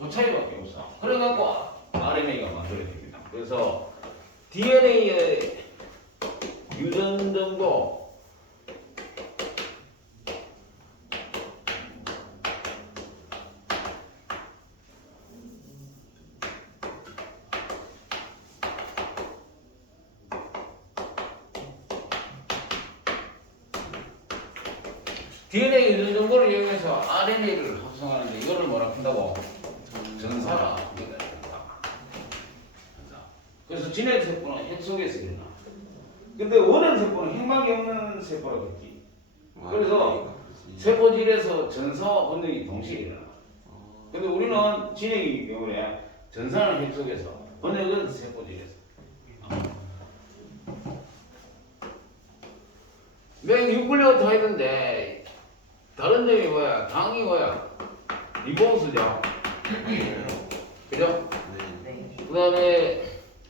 그 차이밖에 없어. 그래갖고 RNA가 만들어집니다. 그래서 DNA의 유전 정보 DNA 유전 정보를 이용해서 RNA를 합성하는데 이거를 뭐라 한다고? 전사라. 그래서 진핵 세포는 핵 속에서 일어나. 근데 원형 세포는 핵막이 없는 세포라고 했지. 그래서 세포질에서 전사와 번역이 동시에 일어나. 근데 우리는 진핵이기 때문에 전사는 핵 속에서, 번역은 세포질에서. 맨 뉴클레오타이드인데 다른 점이 뭐야? 당이 뭐야? 리보스죠. 그죠? 네. 그 다음에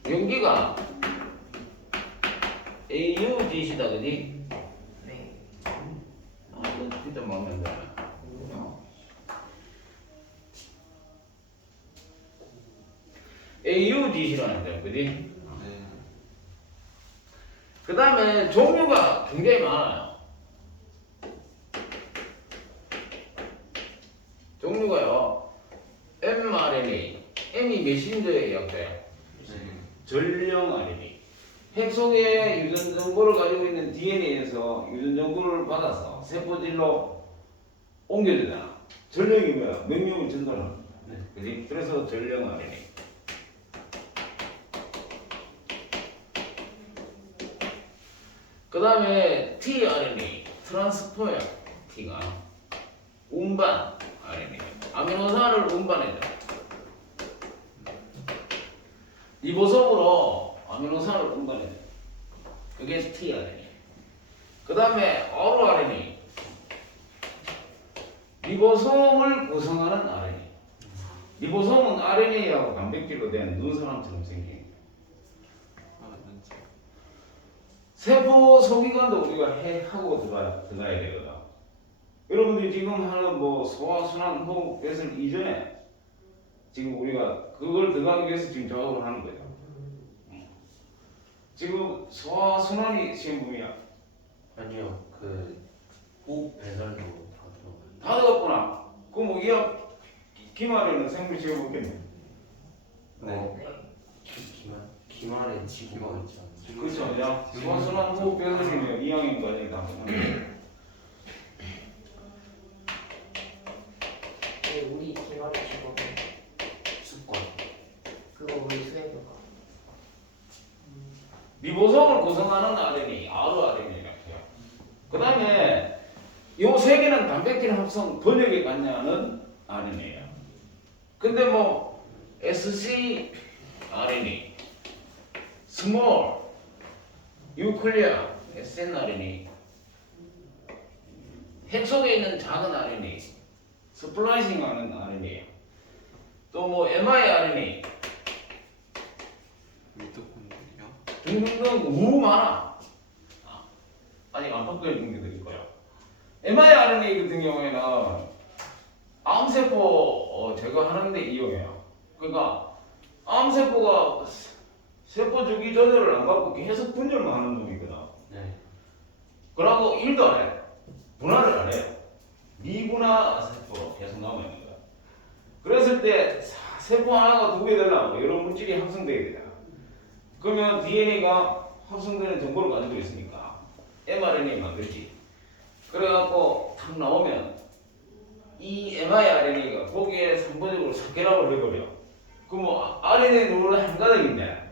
연기가 AUGC다 그지? 네. 이거 진짜 마음에 안 드네. AUGC라는 거 그지? 네. 그 다음에 종류가 굉장히 많아요. 종류가요. mRNA, M이 메신저에 약자예요. 전령 RNA. 핵 속에 유전 정보를 가지고 있는 DNA에서 유전 정보를 받아서 세포질로 옮겨주잖아. 전령이 뭐야? 명령을 전달하는 거야. 네. 그지? 그래서 전령 RNA. 그 다음에 tRNA, 트랜스포야. T가 운반 RNA. 아미노산을 운반해줘. 리보솜으로 아미노산을 운반해줘. 그게 tRNA. 그 다음에 rRNA. 리보솜을 구성하는 RNA. 리보솜은 RNA하고 단백질로 된 눈사람처럼 생긴. 세포 소기관도 우리가 하고 들어가야 되거든. 여러분들이 지금 하는 뭐 소화순환 호흡 배설 이전에 지금 우리가 그걸 들어가기 위해서 지금 작업을 하는 거죠. 지금 소화순환이 시험범위야. 아니요. 그 호흡 배설도 다 들어가요. 다 들어갔구나. 그럼 뭐 이학 기말에는 생물 지금 없겠네. 네. 기말에 지구가 있지 않나요? 그렇죠. 그냥 소화순환 호흡 배설이면 2학년 과정이 다 끝나는 우리 기말의 직업은 습관. 그거 우리 수행료가. 리보솜을 구성하는 RNA, rRNA라고 해요. 그 다음에 요 세 개는 단백질 합성 번역에 관여하는 RNA예요. 근데 뭐 scRNA, small, nuclear, snRNA, 핵 속에 있는 작은 RNA, 스플라이싱하는 RNA, 또 뭐 mRNA 등등등 너무 많아. 아직 안 바뀌어진 게 있을 거야. mRNA 같은 경우에는 암세포 제거하는 데 이용해요. 그러니까 암세포가 세포 주기 조절을 안 받고 계속 분열만 하는 놈이거든. 네. 그러고 일도 안 해. 분할을 안 해요. 미분화 세포로 계속 남아있는 거야. 그랬을 때 세포 하나가 두 개 되려면 여러 물질이 합성돼야 되잖아. 그러면 DNA가 합성되는 정보를 가지고 있으니까 mRNA 만들지. 그래갖고 탁 나오면 이 mRNA가 거기에 선본적으로 삭결합을 해버려. 그럼 뭐 RNA 누르는 한 가닥인데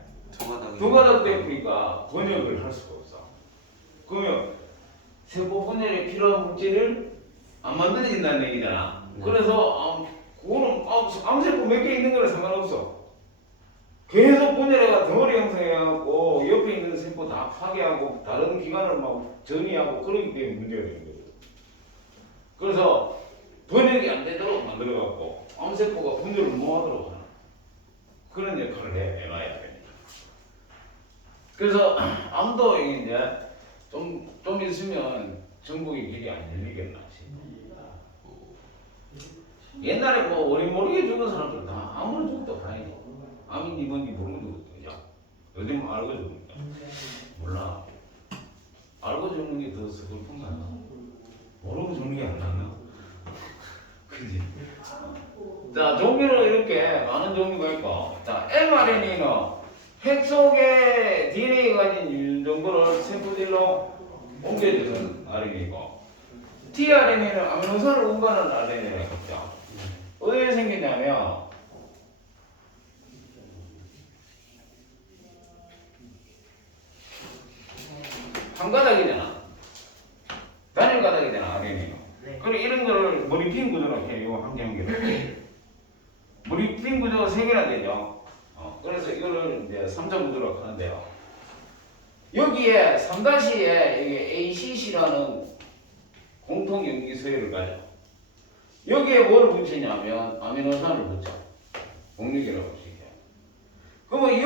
두 가닥 되니까 번역을 할 수가 없어. 그러면 세포 분열에 필요한 물질을 안 만들어진다는 얘기잖아. 네. 그래서 그거는 암세포 몇 개 있는 거랑 상관없어. 계속 분열해가 덩어리 형성해갖고 옆에 있는 세포 다 파괴하고 다른 기관을 막 전이하고 그러기 때문에 문제가 되는 거예요. 그래서 번역이 안 되도록 만들어갖고 암세포가 분열을 못하도록 하는 그런 역할을 해 mRNA. 그래서 암도 이제 좀 있으면 전국의 길이 안 열리겠나 싶습니다. 옛날에 뭐 어린 모르게 죽은 사람들 다 암으로 죽었다고 다행이고 암인지 뭔지 모르고 죽었죠. 요즘 알고 죽으니까 몰라. 알고 죽는 게 더 슬픈가? 모르고 죽는 게 안 낫나? 그지? 자, 종류는 이렇게 많은 종류가 있고, 자, mRNA는 핵 속에 DNA가 가진 유전 정보를 세포질로 옮겨주는 RNA이고, tRNA는 아미노산을 운반하는 RNA라고 했죠. 어디에 생기냐면 한 가닥이잖아. 단일 가닥이잖아, RNA는. 네. 그리고 이런 거를 머리핀 구조로 해요, 한 개 한 개를. 머리핀 구조가 세 개나 되죠. 그래서 이거를 이제 3차 구조로 하는데요. 여기에 3-에 이게 ACC라는 공통 염기 서열을 가져. 여기에 뭘 붙이냐면 아미노산을 붙여. 공유기라고 붙이죠. 그러면 이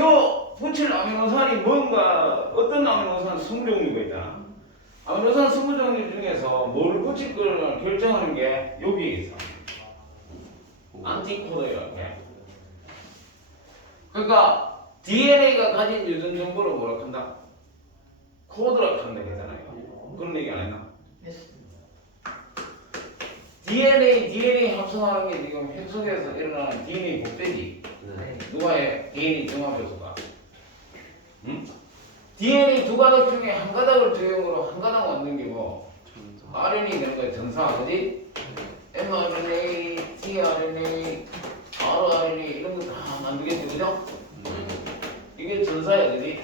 붙일 아미노산이 뭔가 어떤 아미노산 20종류가 있잖아. 아미노산 20종류 중에서 뭐를 붙일 걸 결정하는 게 여기에 있어. 안티코드야. 그러니까 DNA가 가진 유전 정보를 뭐라 한다? 코드라 한다 했잖아요. 그런 얘기 안 했나? DNA 합성하는 게 지금 핵 속에서 일어나는 DNA 복대지. 네. 누가 해? DNA 종합요소가. 응? DNA 두 가닥 중에 한 가닥을 조형으로 한 가닥 만든 게 뭐? RNA 되는 거야. 전사, 그지? mRNA, tRNA, rRNA 이런 거 다 만들겠지, 그죠? 이게 전사야, 그지?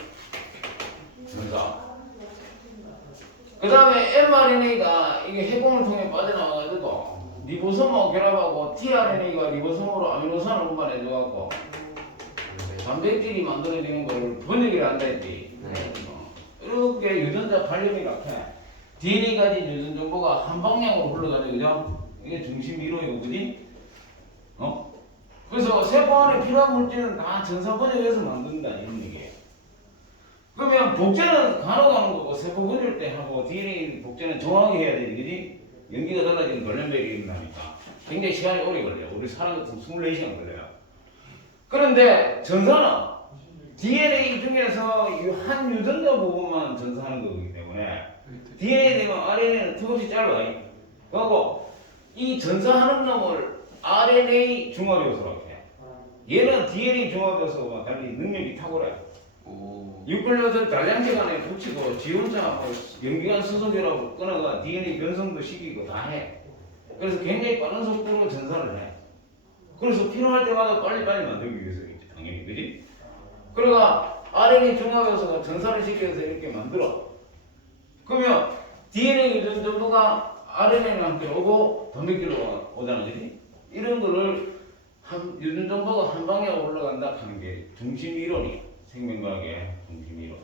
전사. 그 다음에 mRNA가 이게 해공을 통해 빠져나와가지고 리보솜하고 결합하고 tRNA가 리보솜으로 아미노산을 운반해줘갖고 단백질이 만들어지는 걸 번역을 한다 했지. 이렇게 유전자 관련이라고 해. DNA 가진 유전 정보가 한 방향으로 흘러가죠, 그죠? 이게 중심 이로요, 그지? 그래서 세포 안에 필요한 물질은 다 전사 번역해서 만든다 이런 얘기예요. 그러면 복제는 간혹 하는 거고 세포 분열 때 하고 DNA 복제는 정확히 해야 되지, 그지? 연기가 달라지는 돌연변이 일어나니까 굉장히 시간이 오래 걸려요. 우리 사람 같은 24시간 걸려요. 그런데 전사는 DNA 중에서 이 한 유전자 부분만 전사하는 거기 때문에 DNA 되면 RNA는 턱없이 짧아요. 그리고 이 전사하는 놈을 RNA 중합요소라고 해요. 얘는 DNA 중합요소와 달리 능력이 탁월해요. 유클레오스 다량시간에 붙이고 지원자하고 연기관 수소결합을 끊어가 DNA 변성도 시키고 다 해. 그래서 굉장히 빠른 속도로 전사를 해. 그래서 필요할 때마다 빨리빨리 만들기 위해서겠지, 당연히, 그지? 그러니까 RNA 중합요소가 전사를 시켜서 이렇게 만들어. 그러면 DNA 유전 정보가 RNA랑 함께 오고 단백질로 오잖아, 그지? 이런 거를 유전 정보가 한 방향으로 올라간다 하는 게 중심 이론이야. 생명과학의 중심 이론.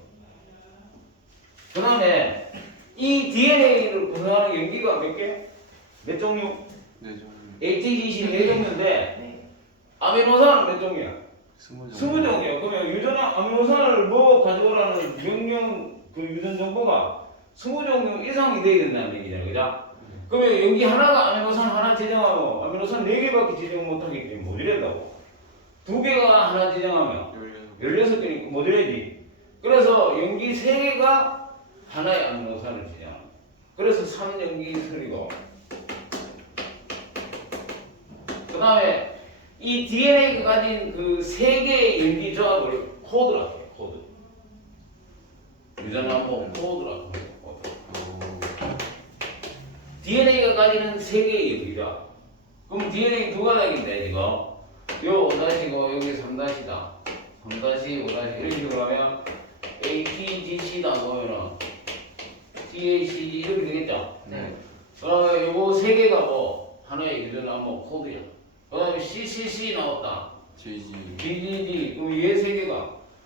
그 다음에 이 DNA를 구성하는 연기가 몇 개? 몇 종류? ATGC 4종류인데 아미노산은 몇 종류야? 20종이야. 그러면 유전 아미노산을 뭐 가져오라는 명령 그 유전 정보가 20종류 이상이 돼야 된다는 얘기잖아요, 그죠? 그러면 연기 하나가 아미노산 하나 지정하면 아미노산 4개밖에 지정 못하기 때문에 못 이란다고. 2개가 하나 지정하면 16개니까 못 이래지. 그래서 연기 3개가 하나의 아미노산을 지정. 그래서 3연기설이고. 그 다음에 이 DNA가 가진 그 3개의 연기 조합을 코드라고 해요. 코드. 유전하고 코드라고 해요. 코드. DNA가 가지는 3개의 연기 조합. 그럼 DNA 두 가닥인데 지금 요 5-고 여기 3-다. 3-5- 이런 식으로 하면 ATGC다 보면은 TACG 이렇게 되겠죠? 네. 그러면 요거 3개가 뭐 하나의 유전암호 코드야. 그 다음에 CCC 나왔다. GGG. 그럼 얘 3개가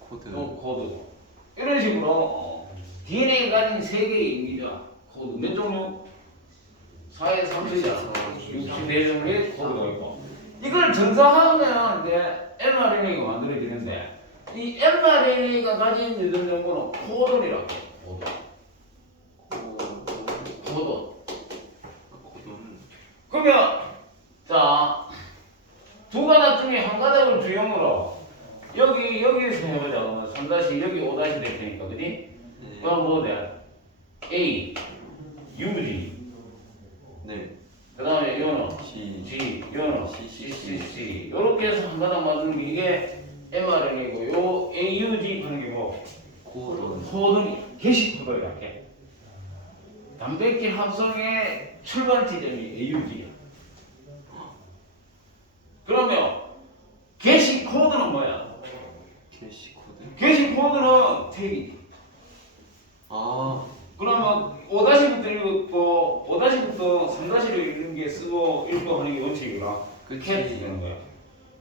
또 코드고. 이런 식으로 DNA가 가진 3개의 인기자 코드. 몇 종류? 4에 3이잖아. 64종류의 코드가 있고. 이걸 전사하면 이제 mRNA가 만들어지는데 이 mRNA가 가진 유전 정보는 코돈이라고 해요. 코돈. 그러면 자, 두 가닥 중에 한 가닥을 주형으로 여기에서 해보자. 그러면 3- 여기 5- 될 테니까, 그지? 그럼 뭐 돼? A, UG. 그 다음에 요는 G, 요는 CCC. 요렇게 해서 한 가닥 만드는 게 이게 mRNA고, 요 AUG 하는 게 뭐? 코돈, 게시 코드를 이렇게. 단백질 합성의 출발 지점이 AUG야. 그러면 게시 코드는 뭐야? 게시 코드는 택이지. 그러면 5-부터 읽고 5-부터 3-로 읽는 게 쓰고 읽고 하는 게 원칙이라 캣이 되는 거야.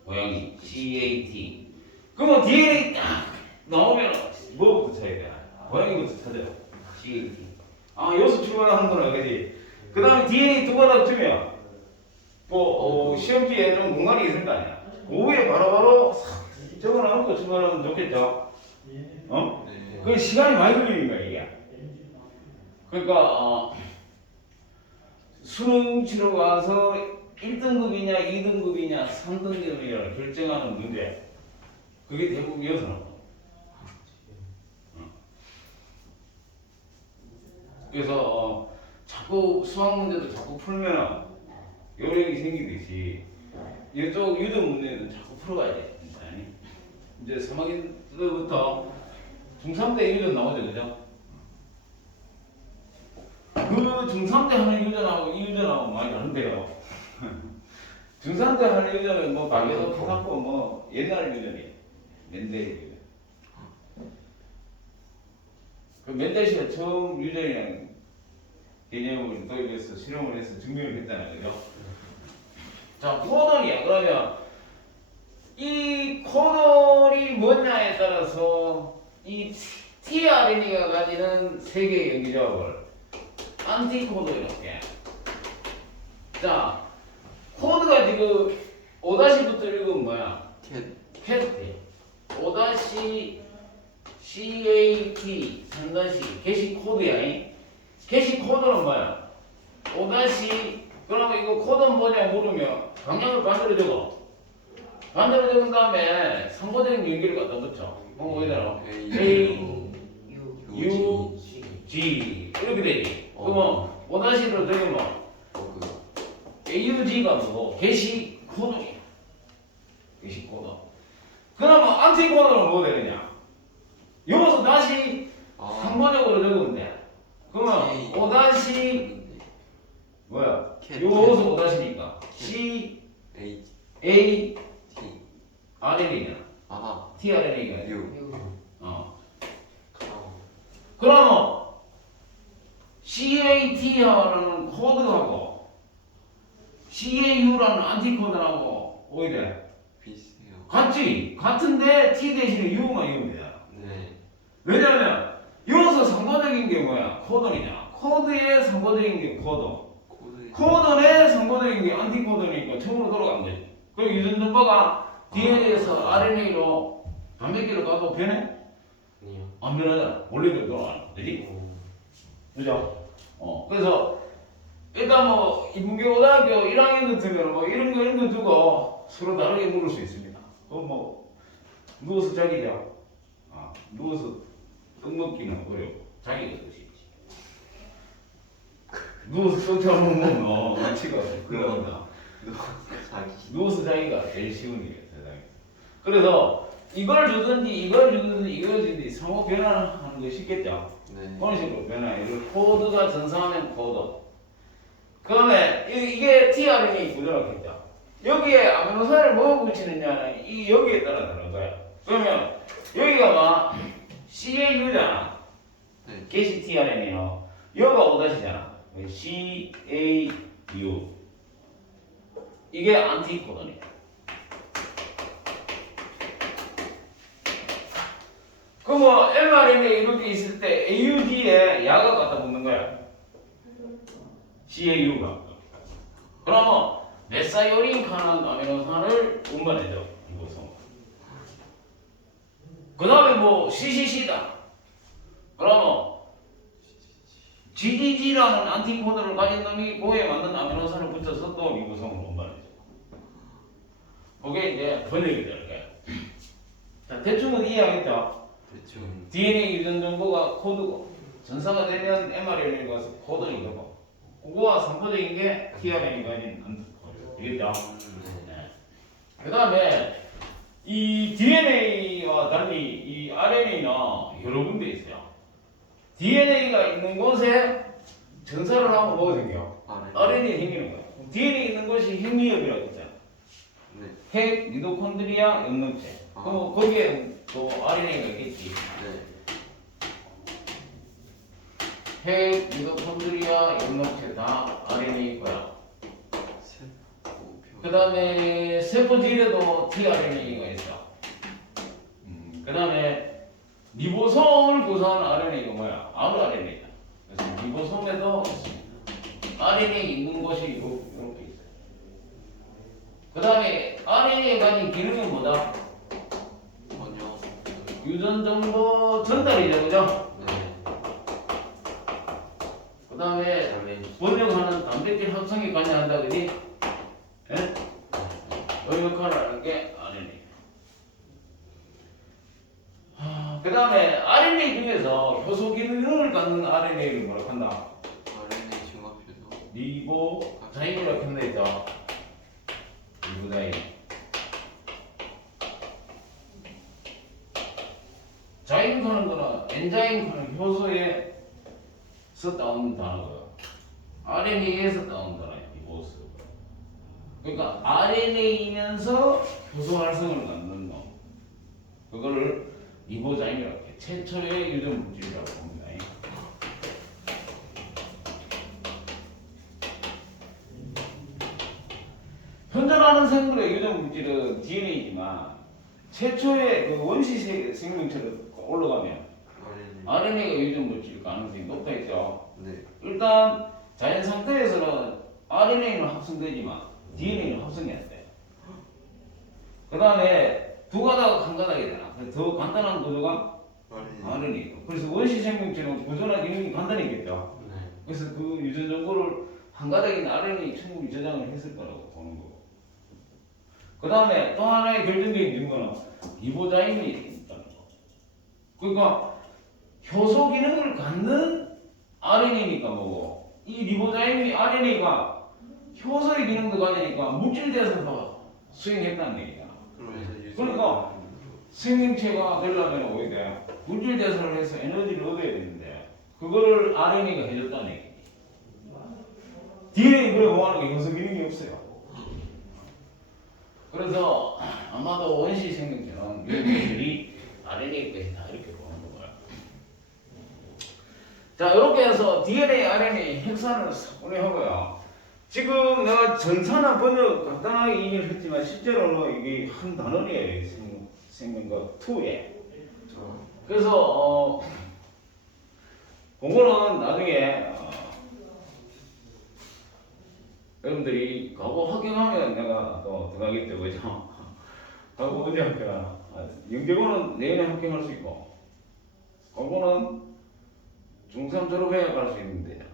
모양이 CAT. 그러면 DNA 딱 나오면 뭐부터 찾아야 되나? 모양이부터 찾아요. CAT. 여기서 출발하는구나, 그지? 그 다음에 DNA 두 가닥 주면 뭐 시험지에 좀 공간이 있을 거 아니야. 그 위에 바로바로 적어놓고 출발하면 좋겠죠. 어? 네. 그 시간이 많이 걸리는 거야 이게. 그러니까 수능 치러 가서 1등급이냐 2등급이냐 3등급이냐 결정하는 문제. 그게 대부분 여기서 나와. 그래서 자꾸 수학 문제도 자꾸 풀면 요령이 생기듯이 이쪽 유도 문제도 자꾸 풀어가야 돼. 이제 3학년 때부터 중3 때 유전 나오죠, 그죠? 그 중3 때 하는 유전하고 이 유전하고 많이 다른데요. 중3 때 하는 유전은 뭐 박에서 타갖고 뭐 옛날 유전이에요. 맨델 유전. 그 맨델 씨가 처음 유전이라는 개념을 도입해서 실험을 해서 증명을 했잖아요, 그죠? 자, 코던이야. 그러면 이 코던이 뭐냐에 따라서 이 tRNA가 가지는 세 개의 연기조합을 안티코드 이렇게. 자, 코드가 지금 5-부터 읽으면 뭐야? 캣. 5-CAT 3- 게시 코드야. 게시 코드는 뭐야? 5- 그러면 이거 코드는 뭐냐 물으면 방향을 반대로 적어. 반대로 적은 다음에 상호적인 연기를 갖다 붙여. 뭐되나 A, U, G 이렇게 되지. 그러면 5-로 적으면 AUG가 뭐고 게시 코드야. 게시 코드. 그러면 안티 코드는 뭐 되느냐? 여기서 다시 상호적으로 적으면 돼. 그러면 5- 뭐야? 여기서 5-니까 C A RNA냐? tRNA가 그러면 CAT라는 코드하고 CAU라는 안티코드하고 오히려 같지? 같은데 T 대신에 U만 이으면 되잖아. 왜냐면 여기서 상호적인 게 뭐야? 코드냐? 코드의 상호적인 게 코드. 코드의 상호적인 게 안티코드니까 처음으로 돌아간 거지. 그리고 유전 정보가 DNA에서 RNA로 단백질로 가도 변해? 안 변하잖아. 원래대로 돌아가는 거지. 그죠? 그래서 일단 뭐 인문계고등학교 1학년 같으면 뭐 이런 거 두고 서로 다르게 물을 수 있습니다. 뭐 누워서 자기자. 누워서 떡 먹기는 어렵고 자기가 드시지. 누워서 떡 잡으면 위치가 그런다. 누워서 자기가 제일 쉬운 일이에요, 세상에. 그래서 이걸 주든지 상호 변환하는 거 쉽겠죠? 어느 식으로 변화해요? 코드가 전사하면 코드. 그다음에 이게 tRNA 구조라고 했죠. 여기에 아미노산을 뭐 붙이느냐는 이 여기에 따라 다른 거야. 그러면 여기가 막 CAU잖아. 게시 tRNA요. 여기가 5-잖아. CAU. 이게 안티코드네. 그럼 뭐 mRNA 이렇게 있을 때 AUG에 야가 갖다 붙는 거야. CAU가. 그러면 메사이오린카는 아미노산을 운반해줘. 이것은. 그 다음에 뭐 CCC다. 그러면 GDG라는 안티코드를 가진 놈이 그에 맞는 아미노산을 붙여서 또 리보솜을 운반해줘. 그게 이제 번역이 될 거야. 자, 대충은 이해하겠죠? DNA 유전 정보가 코드고 전사가 되면 mRNA가 가서 코드를 읽어봐. 그거와 상호적인 게 tRNA가 가진 안티코드. 되겠죠? 네. 그 다음에 이 DNA와 달리 이 RNA는 여러 군데 있어요. DNA가 있는 곳에 전사를 하면 뭐가 생겨? RNA 생기는 거야. DNA 있는 것이 핵미엽이라고 했잖아. 핵, 미토콘드리아, 염록체. 그럼 거기에 또 RNA가 있겠지. 핵, 미토콘드리아, 염록체 다 RNA 거야. 그 다음에 세포질에도 tRNA가 있어. 그 다음에 리보솜을 구성하는 RNA가 뭐야? rRNA다. 그래서 리보솜에도 RNA 있는 곳이 이렇게 있어요. 그 다음에 RNA가 가진 기능은 뭐다? 유전 유전 정보 전달이죠, 그죠? 네. 그 다음에 다음에 번역하는 단백질 합성에 관여한다, 그지? 예? 이 역할을 하는 게 RNA. 그 다음에 RNA 중에서 효소 기능을 갖는 RNA를 뭐라고 한다? RNA 중합효소. 리보자임이라고 한다 했죠. 리보자임. 자임 하는 거는 엔자임 하는 효소에서 따온 단어고요. RNA에서 따온 단어예요. 리보스. 그러니까 RNA이면서 효소 활성을 갖는 놈. 그거를 리보자임이라고 해요. 최초의 유전 물질이라고 봅니다. 현존하는 생물의 유전 물질은 DNA지만 최초의 그 원시 생명체로 올라가면 RNA가 유전 물질 가능성이 높다 했죠. 네. 일단 자연 상태에서는 RNA는 합성되지만 DNA는 합성이 안 돼. 그 다음에 두 가닥 한 가닥이잖아. 그래서 더 간단한 구조가 RNA. 그래서 원시 생명체는 구조나 기능이 간단했겠죠. 네. 그래서 그 유전 정보를 한 가닥인 RNA 충분히 저장을 했을 거라고 보는 거고. 그 다음에 또 하나의 결정적인 거는 리보자임이 있다는 거. 그러니까 효소 기능을 갖는 RNA니까 뭐고, 이 리보자임이 RNA가 효소의 기능도 가지니까 물질 대사도 수행했다는 얘기야. 그러니까 생명체가 되려면 어떻게 돼? 물질 대사를 해서 에너지를 얻어야 되는데 그거를 RNA가 해줬다는 얘기지. DNA 그래 뭐하는 게 효소 기능이 없어요. 그래서 아마도 원시 생명체는 이들이 RNA 것이다 이렇게 보는 거야. 자, 이렇게 해서 DNA, RNA 핵산을 보내하고요. 지금 내가 전산화 번역 간단하게 얘기를 했지만 실제로는 이게 한 단원이에요. 생명과 2에. 그래서 그거는 나중에 여러분들이 과거 합격하면 내가 또 들어가겠죠, 그죠? 과거 언제 합격하나? 영재고는 내년에 합격할 수 있고, 과거는 중3 졸업해야 갈 수 있는데,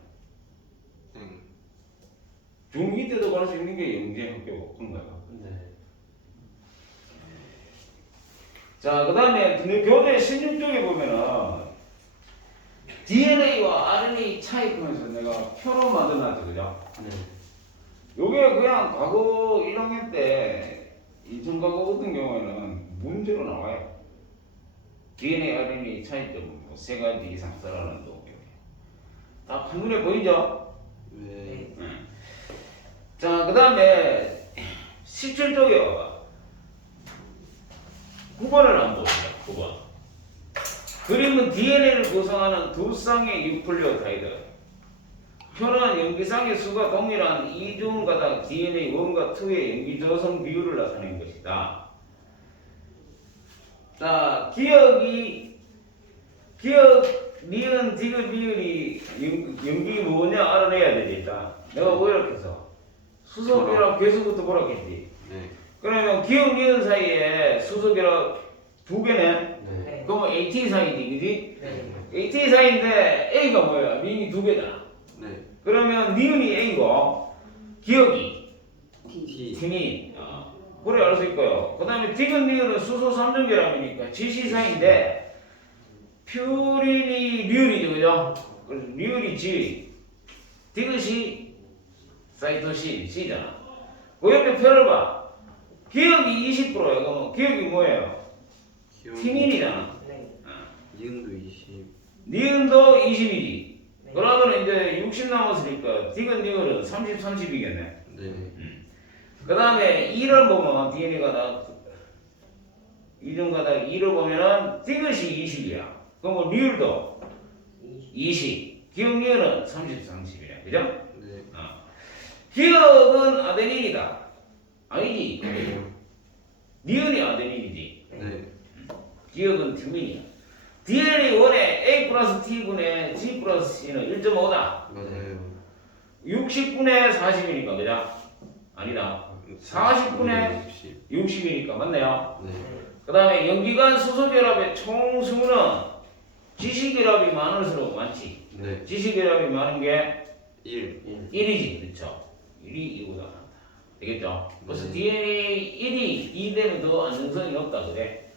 중2 때도 갈 수 있는 게 영재 합격 그런 거예요. 네. 자, 그 다음에 교재 16쪽에 보면은 DNA와 RNA 차이점에서 내가 표로 만들어놨죠, 그죠? 네. 요게 그냥 과거 1학년 때 인천과거 같은 경우에는 문제로 나와요. DNA, RNA 차이점 뭐 3가지 이상 써라는 거. 다 한눈에 보이죠? 네. 자, 그 다음에 17쪽에 와봐. 9번을 한번 보세요. 9번. 그림은 DNA를 구성하는 두 쌍의 유클리오타이드. 표는 염기쌍의 수가 동일한 이중 가닥 DNA 1과 2의 염기 조성 비율을 나타낸 것이다. 자, 기억, 니은, 디귿, 비율이 염기 뭐냐 알아내야 되겠다. 내가 뭐 이렇게 해서 수소기랑 괴수부터 보라겠지. 네. 그러면 기억, 니은 사이에 수소기랑 2개네. 네. 그러면 AT 사이지, 그지? 네. AT 사이인데 A가 뭐야? 니은이 2개잖아. 네. 그러면 니은이 A고 기억이 T. T니 그래 알 수 있고요. 그 다음에 디귿 니은은 수소 3전결합이니까 GC 사이인데 퓨린이 류이죠, 그죠? 그래서 류이 G, 디귿이 사이토신 C잖아. 그 옆에 표를 봐. 기억이 20%예요. 그러면 기억이 뭐예요? 티닌이잖아. 네. 니은도 20. 니은도 20이지. 네. 그러면 이제 60 남았으니까 디귿 니은은 30, 30이겠네. 네. 그 다음에 2를 보면 DNA가 나 이중가닥 2를 보면은 디귿이 20이야. 그러면 리을도 20. 기억 리을은 30, 30이야. 그죠? 네. 기억은 아데닌이다. 아니지. 니은이 아데닌이지. 네. 기억은 티민이야. DNA 1에 A 플러스 T분의 G 플러스 C는 1.5다. 맞아요. 60분의 40이니까 그죠? 아니다. 40분의 60. 60이니까 맞네요. 네. 그 다음에 연기관 수소결합의 총수는 지시결합이 많을수록 많지. 네. 지시결합이 많은 게 1. 1이지, 그쵸? 1이 2보다 많다. 되겠죠? 그래서 네. DNA 1이 2 되면 더 안정성이 없다, 그래?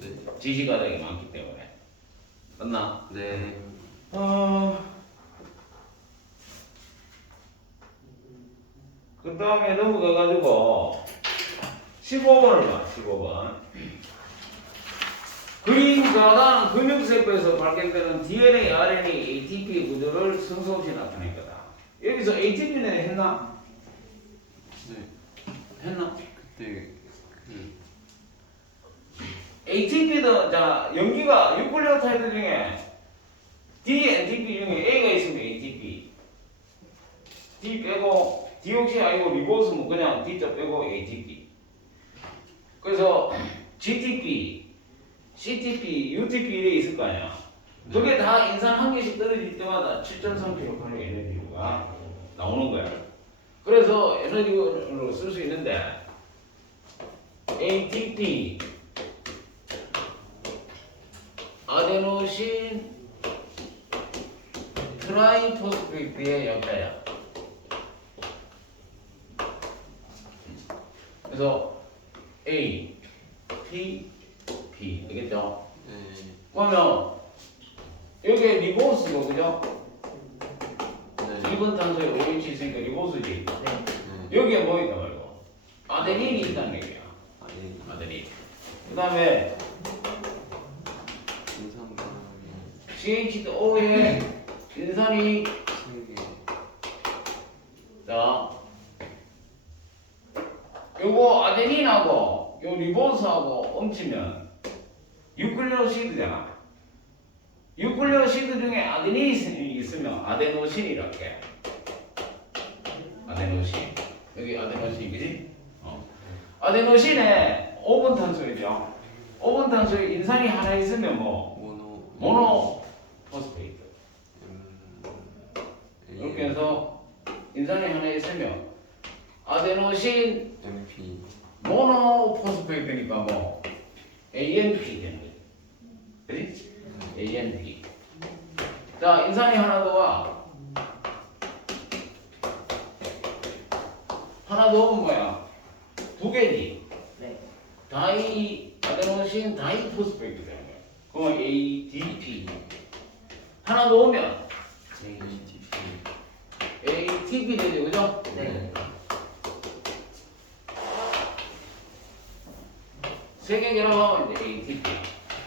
네. 지시가닥이 많기 때문에. 맞나? 네. 그 다음에 넘어가가지고 15번을 봐, 15번. 그린 가당 근육세포에서 발견되는 DNA, RNA, ATP 구조를 성수 없이 나타낼 거다. 여기서 ATP는 했나? 네. 했나? 그때 그 ATP도 자 염기가 유클레오타이드 중에 DNTP 중에 A가 있으면 ATP, D 빼고 D 혹시 아니고 리보스면 그냥 D자 빼고 ATP. 그래서 GTP, CTP, UTP 이래 있을 거 아니야. 그게 다 인산 한 개씩 떨어질 때마다 7.3kcal 에너지가 나오는 거야. 그래서 에너지로 쓸 수 있는데 ATP 아데노신 트라이포스페이트의 약자야. 그래서 A, P, P 되겠죠? 네. 그러면 여기에 리보스고 그죠? 네. 2번 탄소에 OH 있으니까 리보스지. 네. 여기에 뭐 있단 말이고? 아데닌이 있다는 얘기야. 아니 아데닌. 그 다음에 인상감이 CH2O에 인산이 3개. 자 요거 아데닌하고 요 리보스하고 엉치면 유클레오시드잖아. 유클레오시드 중에 아데닌이 있으면 아데노신이라고 해. 아데노신. 여기 아데노신 그지? 아데노신에 5번 탄소이죠. 5번 탄소에 인산이 하나 있으면 뭐 모노 포스페이트. 이렇게 해서 인산이 하나 있으면 아데노신 MP. 모노 포스페이트니까 뭐 ANP 되는 거지. 그지? ANP. 자, 인산이 하나 더 와. 하나 더 오면 뭐야? 두 개지. 네. 다이 아데노신 다이포스페이트 되는 거야. 그러면 ADP. 하나 더 오면 ATP. ATP 되죠, 그죠? 네. 세 개 결합하면 이제 ATP.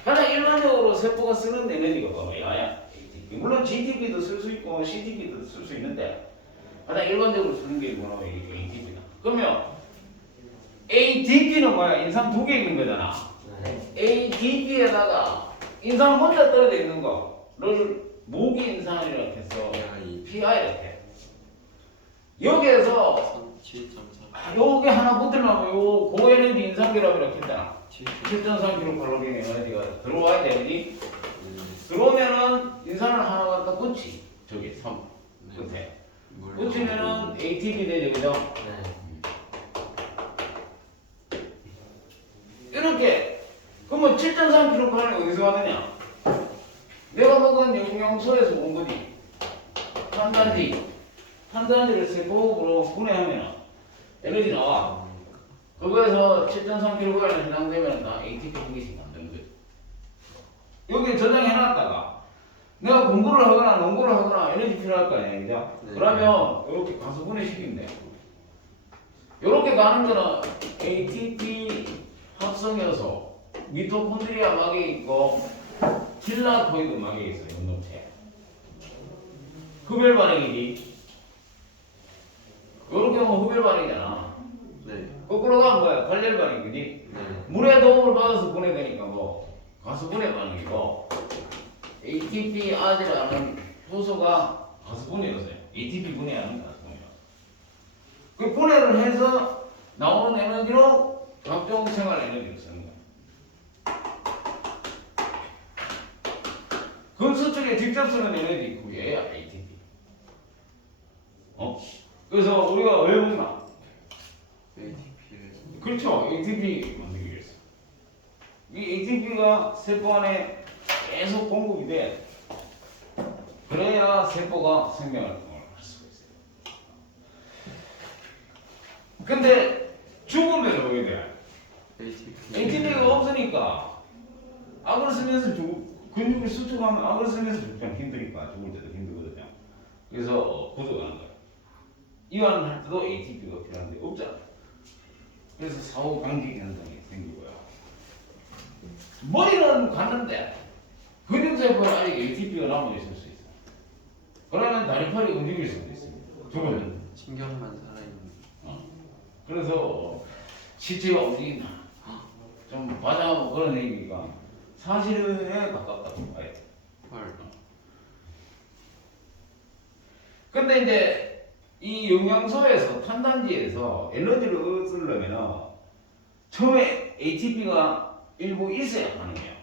가장 일반적으로 세포가 쓰는 에너지가 뭐야? ATP. 물론 GTP도 쓸 수 있고 CTP도 쓸 수 있는데 가장 일반적으로 쓰는 게 뭐라고 ATP다. 그러면 ATP는 뭐야? 인산 두 개 있는 거잖아. 네. ATP에다가 인산 혼자 떨어져 있는 거를 모기 인산이라고 해서 PI라고 해. 여기에서 7.4. 요게 하나 붙으려면 요 고에너지 인산결합이라고 했잖아. 7. 7.3kcal 에너지가 들어와야 되지. 들어오면은 인산을 하나 갖다 붙이. 저기 3 끝에. 붙이면은 ATP 되죠, 그죠? 이렇게. 그러면 7.3kcal이 어디서 왔느냐? 내가 먹은 영양소에서 온 거지. 탄단지를 세포로 분해하면 에너지 나와. 그거에서 7.3kcal에 해당되면 다 ATP 한 개씩 만드는 거지. 여기 저장해놨다가 내가 공부를 하거나 농구를 하거나 에너지 필요할 거 아니야, 그죠? 네. 그러면 이렇게 가서 분해시키면 돼. 이렇게 가는 거는 ATP 합성해서 미토콘드리아 막에 있고 킬라토이드 막에 있어요, 운동체. 흡열 반응이지. 이렇게 하면 흡열 반응이잖아. 네. 거꾸로 가면 뭐야? 관련 반응이지. 네. 물의 도움을 받아서 분해되니까 뭐 가스 분해 반응이고 ATP R이라는 효소가 가스 분해였어요. ATP 분해하는 가스 분해. 그 분해를 해서 나오는 에너지로 각종 생활 에너지를 쓰는 거야. 그 수축에 직접 쓰는 에너지 그게 ATP. 그래서 우리가 왜 먹나? ATP를 그렇죠. ATP 만들기 위해서. 이 ATP가 세포 안에 계속 공급이 돼. 그래야 세포가 생명활동을 할 수가 있어요. 근데 죽으면 어떻게 돼? ATP가 없으니까 악을 쓰면서 근육을 수축하면 악을 쓰면서 죽으면 힘드니까 죽을 때도 힘들거든요. 그래서 부족하는 거예요. 이완할 때도 ATP가 필요한데 없잖아. 그래서 사후 강직 현상이 생기고요. 머리는 갔는데 근육세포는 아직 ATP가 남아 있을 수 있어. 그러면 다리팔이 움직일 수도 있습니다. 죽으면. 신경만 살아있는. 그래서 시체가 움직인다. 좀 과장하고 그런 얘기가 사실에 가깝다고 봐요. 헐. 근데 이제 이 영양소에서 탄단지에서 에너지를 얻으려면 처음에 ATP가 일부 있어야 가능해요.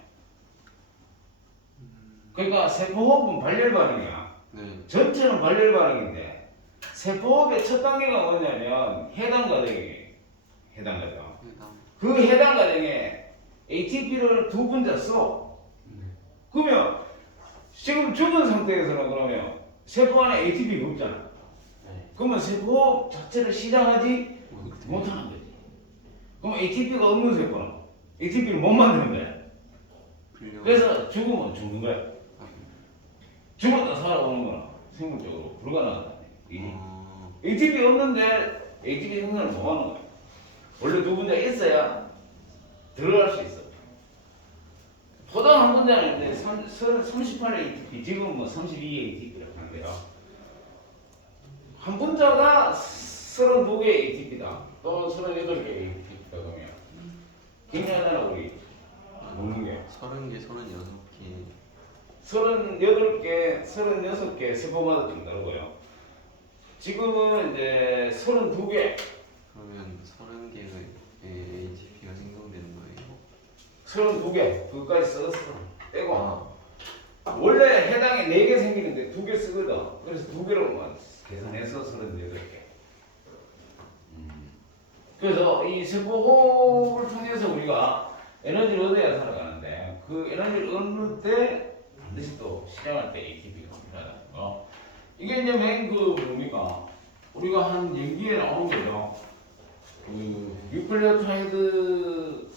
그러니까 세포호흡은 발열 반응이야. 네. 전체는 발열 반응인데 세포호흡의 첫 단계가 뭐냐면 해당 과정이에요. 해당 과정. 그 해당 과정에 ATP를 두 분자 써. 그러면 지금 죽은 상태에서는 그러면 세포 안에 ATP가 없잖아. 네. 그러면 세포 자체를 시작하지 못하는 거지. 그럼 ATP가 없는 세포는 ATP를 못 만드는 거야. 그래서 죽으면 죽는 거야. 죽었다 살아오는 건 생물적으로 불가능하다. ATP 없는데 ATP 생산을 못 하는 거야. 원래 두 분자 있어야 들어갈 수 있어. 포당 한 분자는 38 ATP, 지금 뭐 32 ATP라고 하는데요. 한 분자가 32개 ATP다. 또 38개 ATP다 그러면 굉장하잖아 우리 먹는 게. 30개, 36개. 38개, 36개 세포마다 좀 다르고요. 지금은 이제 32개. 그러면 30개의 ATP가 생성되는 거예요? 32개. 그거까지 썼어. 빼고. 아, 원래 해당에 4개 생기는데 2개 쓰거든. 그래서 2개로만 계산해서 38개. 그래서 이 세포호흡을 통해서 우리가 에너지를 얻어야 살아가는데 그 에너지를 얻는 때 반드시 또 실행할 때 ATP가 필요하다는 거. 이게 이제 맨 그 뭡니까? 우리가 한 연기에 나오는 거죠. 그 뉴클레오타이드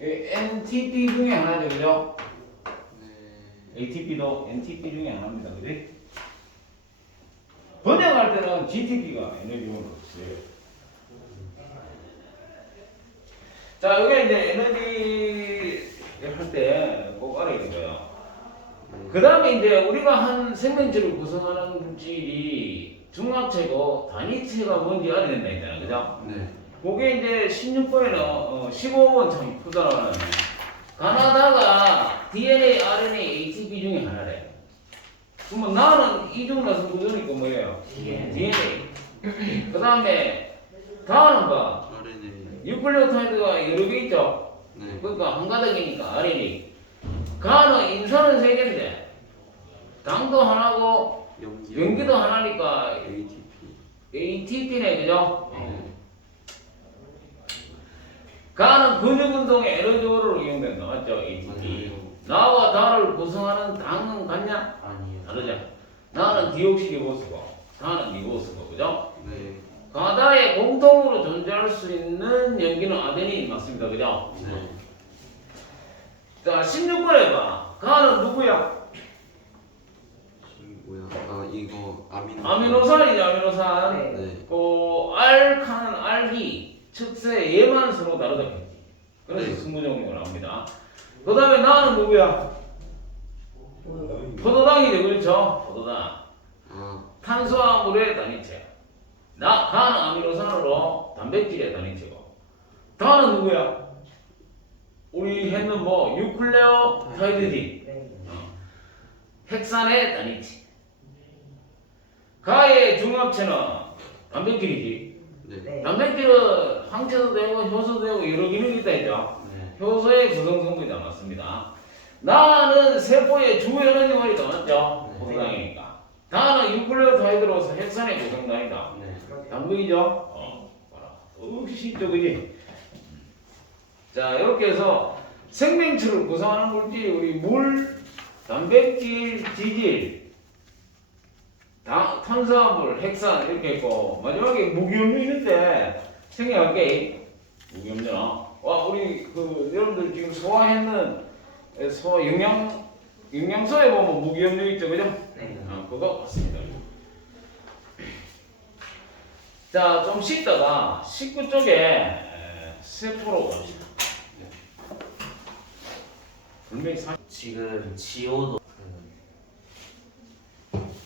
NTP 중에 하나죠, 그죠? 네. ATP도 NTP 중에 하나입니다, 그지? 번역할 때는 GTP가 에너지원으로 쓰여요. 자, 여기 이제 에너지를 할 때 꼭 알아야 되고요. 그 다음에 이제 우리가 한 생명체를 구성하는 물질이 중합체고 단위체가 뭔지 알아야 된다 했잖아, 그죠? 네. 그게 이제 16번에는 15번 참 푸다라는 가나다가 DNA, RNA, ATP 중에 하나래. 그러면 나는 이중 나선구조니까 뭐예요? DNA. 그 다음에 다음은 봐. RNA. 뉴클레오타이드가 여러 개 있죠? 네. 그러니까 한 가닥이니까 RNA. 가는 인산은 세 개인데 당도 하나고 연기도 하나니까 ATP. ATP네, 그죠? 네. 가는 근육운동의 에너지원으로 이용된다, 맞죠? ATP. 맞아요. 나와 다를 구성하는 당은 같냐? 아니요. 다르죠? 나는 디옥시리보스고, 다는 리보스고, 그죠? 네. 가다에 공통으로 존재할 수 있는 연기는 아데닌 맞습니다, 그죠? 네. 자, 16번에 봐. 가는 누구야? 뭐야? 아, 이거 아미노산이죠, 아미노산. 네. 네. 알카는 알기, 측세, 얘만 서로 다르다 했지. 그래서 네. 20종류가 나옵니다. 그 다음에 나는 누구야? 포도당이죠, 그렇죠? 포도당. 아, 탄수화물의 단위체. 가는 아미노산으로 단백질의 단위체고. 다는 누구야? 우리 했는 뭐 뉴클레오타이드지. 네. 핵산의 단위체. 가의 중합체는 단백질이지. 네. 네. 단백질은 항체도 되고 효소도 되고 여러 기능이 있다 했죠. 네. 효소의 구성 성분이 남았습니다. 나는 세포의 주 에너지원이 남았죠. 네. 포도당이니까. 다는 유클레오타이드로서 핵산의 구성단이다. 네. 당근이죠? 봐라. 쉽죠, 그지? 자, 이렇게 해서 생명체를 구성하는 물질이 우리 물, 단백질, 지질, 탄수화물, 핵산 이렇게 있고 마지막에 무기염류 있는데 생략할게. 무기염류나 와 우리 그 여러분들 지금 소화했는 소화 영양소에 보면 무기염류 있죠, 그죠? 네. 그거 같습니다. 자, 좀 쉬다가 19쪽에 세포로 갑시다. 분명히 지금 지오도